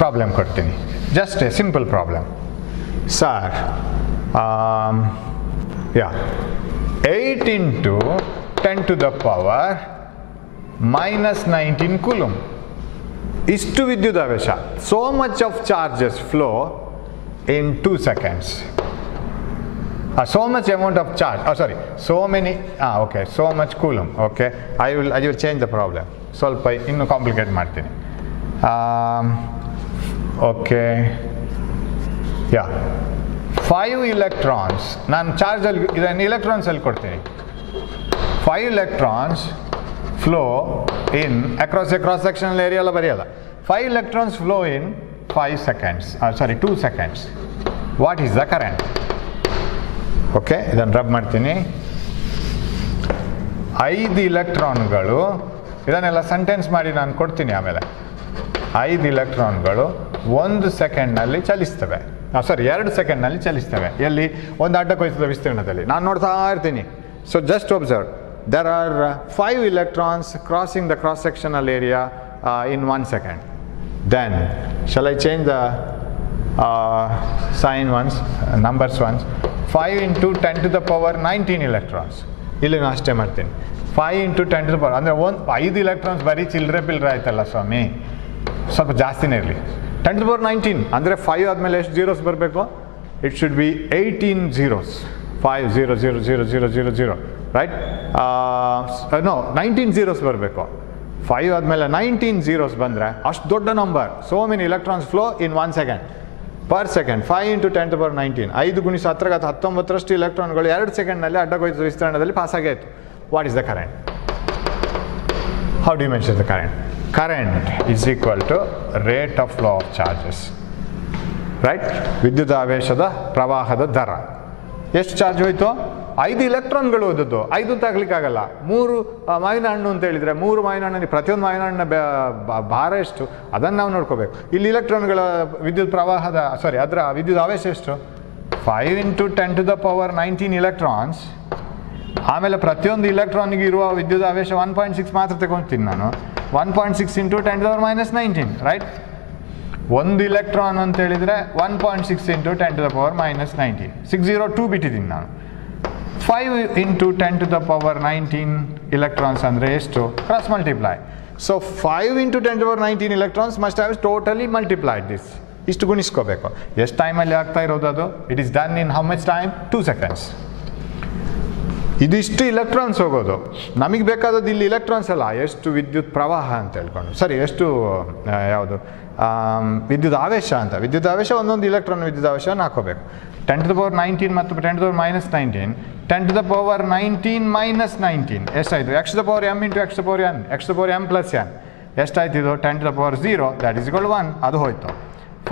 problem ಕೊಡ್ತೀನಿ. Just A simple problem. Sir, 8 into 10 to the power minus 19 coulomb. ಇಷ್ಟು ವಿದ್ಯುದಾವೇಶ, so much of charges flow in 2 seconds. So much amount of charge, so many, okay, so much coulomb. Okay, I will change the problem. ಸ್ವಲ್ಪ ಇನ್ನೂ complicate ಮಾಡ್ತೀನಿ. Okay, 5 electrons, ನಾನು ಚಾರ್ಜಲ್ಲಿ ಇದನ್ನು ಎಲೆಕ್ಟ್ರಾನ್ಸಲ್ಲಿ ಕೊಡ್ತೀನಿ. 5 electrons flow in across a cross sectional area ಎಲ್ಲ ಬರೆಯಲ್ಲ. 5 electrons flow in 2 seconds. What is the current? Okay, ಇದನ್ನು rub ಮಾಡ್ತೀನಿ. 5 ಇಲೆಕ್ಟ್ರಾನ್ಗಳು, ಇದನ್ನೆಲ್ಲ ಸೆಂಟೆನ್ಸ್ ಮಾಡಿ ನಾನು ಕೊಡ್ತೀನಿ ಆಮೇಲೆ. 5 ಇಲೆಕ್ಟ್ರಾನ್ಗಳು 1 ಸೆಕೆಂಡ್ನಲ್ಲಿ ಚಲಿಸ್ತವೆ, 2 ಸೆಕೆಂಡ್ನಲ್ಲಿ ಚಲಿಸ್ತವೆ. ಎಲ್ಲಿ? ಒಂದು ಅಡ್ಡಕೊಯ್ತದ ವಿಸ್ತೀರ್ಣದಲ್ಲಿ. ನಾನು ನೋಡ್ತಾ ಇರ್ತೀನಿ. So just observe, there are 5 electrons crossing the cross-sectional area in 1 second. Then, shall I change the sign once, numbers once? 5 into 10 to the power 19 electrons. ಇಲ್ಲಿ ನಾನು ಅಷ್ಟೇ ಮಾಡ್ತೀನಿ. 5 into 10 to the power, ಅಂದರೆ 5 electrons ಬರೀ ಚಿಲ್ಲರೆ ಪಿಲ್ಲರೆ ಆಯ್ತಲ್ಲ ಸ್ವಾಮಿ, ಸ್ವಲ್ಪ ಜಾಸ್ತಿನೇ ಇರಲಿ. 10 to the power 19 ಅಂದರೆ 5 ಆದಮೇಲೆ ಎಷ್ಟು ಜೀರೋಸ್ ಬರಬೇಕು? It should B 18 zeros. 5 0 0 0 0 0 0, right? 19 zeros ಬರಬೇಕು. 5 ಆದಮೇಲೆ 19 zeros ಬಂದರೆ ಅಷ್ಟು ದೊಡ್ಡ number. So many electrons flow in 1 second per second. 5 into 10 to the power 19, 5 ಗುಣಿಸಿ 10⁻19ರಷ್ಟು ಇಲೆಕ್ಟ್ರಾನ್ಗಳು 2 ಸೆಕೆಂಡ್ನಲ್ಲಿ ಅಡ್ಡಗೊಯ್ದ ವಿಸ್ತರಣದಲ್ಲಿ ಪಾಸ್ ಆಗಾಯಿತು. What is the current? How do you mention the current? Current is equal to rate of flow of charges, right? ವಿದ್ಯುದಾವೇಶದ ಪ್ರವಾಹದ ದರ. ಎಷ್ಟು ಚಾರ್ಜ್ ಹೋಯಿತು? 5 ಇಲೆಕ್ಟ್ರಾನ್ಗಳು ಹೋದದ್ದು. 5 ತಾಗಲಿಕ್ಕಾಗಲ್ಲ. 3 ಮಾವಿನ ಹಣ್ಣು ಅಂತ ಹೇಳಿದರೆ 3 ಮಾವಿನ ಹಣ್ಣಲ್ಲಿ ಪ್ರತಿಯೊಂದು ಮಾವಿನ ಹಣ್ಣಿನ ಭಾರ ಎಷ್ಟು ಅದನ್ನು ನಾವು ನೋಡ್ಕೋಬೇಕು. ಇಲ್ಲಿ ಇಲೆಕ್ಟ್ರಾನ್ಗಳ ವಿದ್ಯುತ್ ಪ್ರವಾಹದ ಅದರ ವಿದ್ಯುತ್ ಆವೇಶ ಎಷ್ಟು? 5 into 10 to the power 19 electrons. ಆಮೇಲೆ ಪ್ರತಿಯೊಂದು ಇಲೆಕ್ಟ್ರಾನ್ಗೆ ಇರುವ ವಿದ್ಯುತ್ ಆವೇಶ 1.6 ಮಾತ್ರ ತಗೊಳ್ತೀನಿ ನಾನು. 1.6 into 10 to the power minus 19, right? ಒಂದು ಇಲೆಕ್ಟ್ರಾನ್ ಅಂತ ಹೇಳಿದರೆ 1.6 into 10 to the power minus 19, 602 ಬಿಟ್ಟಿದ್ದೀನಿ ನಾನು. 5 into 10 to the power 19 electrons ಅಂದರೆ ಎಷ್ಟು? Cross multiply. So 5 into 10 to the power 19 electrons must have totally multiplied this. ಇಷ್ಟು ಗುಣಿಸ್ಕೋಬೇಕು. ಎಷ್ಟು ಟೈಮಲ್ಲಿ ಆಗ್ತಾ ಇರೋದು ಅದು? It is done in how much time? 2 seconds. ಇದಿಷ್ಟು ಇಲೆಕ್ಟ್ರಾನ್ಸ್ ಹೋಗೋದು. ನಮಗೆ ಬೇಕಾದದ್ದು ಇಲ್ಲಿ ಇಲೆಕ್ಟ್ರಾನ್ಸ್ ಅಲ್ಲ, ಎಷ್ಟು ವಿದ್ಯುತ್ ಪ್ರವಾಹ ಅಂತ ಹೇಳ್ಕೊಂಡು, ಎಷ್ಟು ಯಾವುದು ವಿದ್ಯುತ್ ಆವೇಶ ಅಂತ. ವಿದ್ಯುತ್ ಆವೇಶ ಒಂದೊಂದು ಇಲೆಕ್ಟ್ರಾನ್ ವಿದ್ಯುತ್ ಆವೇಶವನ್ನು ಹಾಕೋಬೇಕು. 10 to the power 19 ಮತ್ತು 10 to the power minus 19. 10 to the power 19 minus 19 ಎಷ್ಟಾಯಿತು? x to the power m into x to the power n, x to the power m plus n. ಎಷ್ಟಾಯ್ತು ಇದು 10 to the power 0 that is equal to 1 ಅದು ಹೋಯ್ತು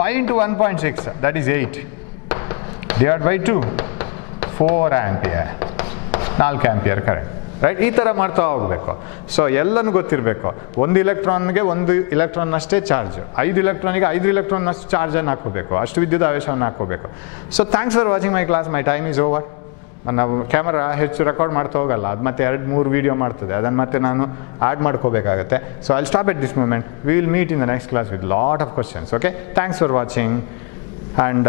5 into 1.6 that is 8 divided by 2 4 ampere 4 ampere current right. ಈ ಥರ ಮಾಡ್ತಾ ಹೋಗಬೇಕು. So ಎಲ್ಲನೂ ಗೊತ್ತಿರಬೇಕು. ಒಂದು ಇಲೆಕ್ಟ್ರಾನ್ಗೆ ಒಂದು ಇಲೆಕ್ಟ್ರಾನ್ನಷ್ಟೇ ಚಾರ್ಜ್, 5 ಇಲೆಕ್ಟ್ರಾನಿಗೆ 5 ಇಲೆಕ್ಟ್ರಾನ್ನಷ್ಟು ಚಾರ್ಜನ್ನು ಹಾಕೋಬೇಕು, ಅಷ್ಟು ವಿದ್ಯುತ್ ಆವೇಶವನ್ನು ಹಾಕೋಬೇಕು. So thanks for watching my class. My time is over. ನಾವು ಕ್ಯಾಮರಾ ಹೆಚ್ಚು ರೆಕಾರ್ಡ್ ಮಾಡ್ತಾ ಹೋಗಲ್ಲ, ಅದು ಮತ್ತೆ 2-3 ವೀಡಿಯೋ ಮಾಡ್ತದೆ, ಅದನ್ನು ಮತ್ತೆ ನಾನು ಆ್ಯಡ್ ಮಾಡ್ಕೋಬೇಕಾಗತ್ತೆ. So I stop at this moment. We will meet in the next class with lot of questions. Okay, thanks for watching and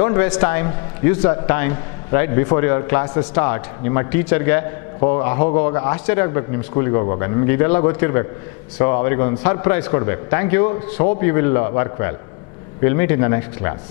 don't waste time. Use the time right before your classes start. ನಿಮ್ಮ ಟೀಚರ್ಗೆ ಹೋಗುವಾಗ ಆಶ್ಚರ್ಯ ಆಗಬೇಕು, ನಿಮ್ಮ ಸ್ಕೂಲಿಗೆ ಹೋಗುವಾಗ ನಿಮಗೆ ಇದೆಲ್ಲ ಗೊತ್ತಿರಬೇಕು. ಸೊ ಅವರಿಗೊಂದು ಸರ್ಪ್ರೈಸ್ ಕೊಡಬೇಕು. Thank you. Hope you will work well. Will meet in the next class.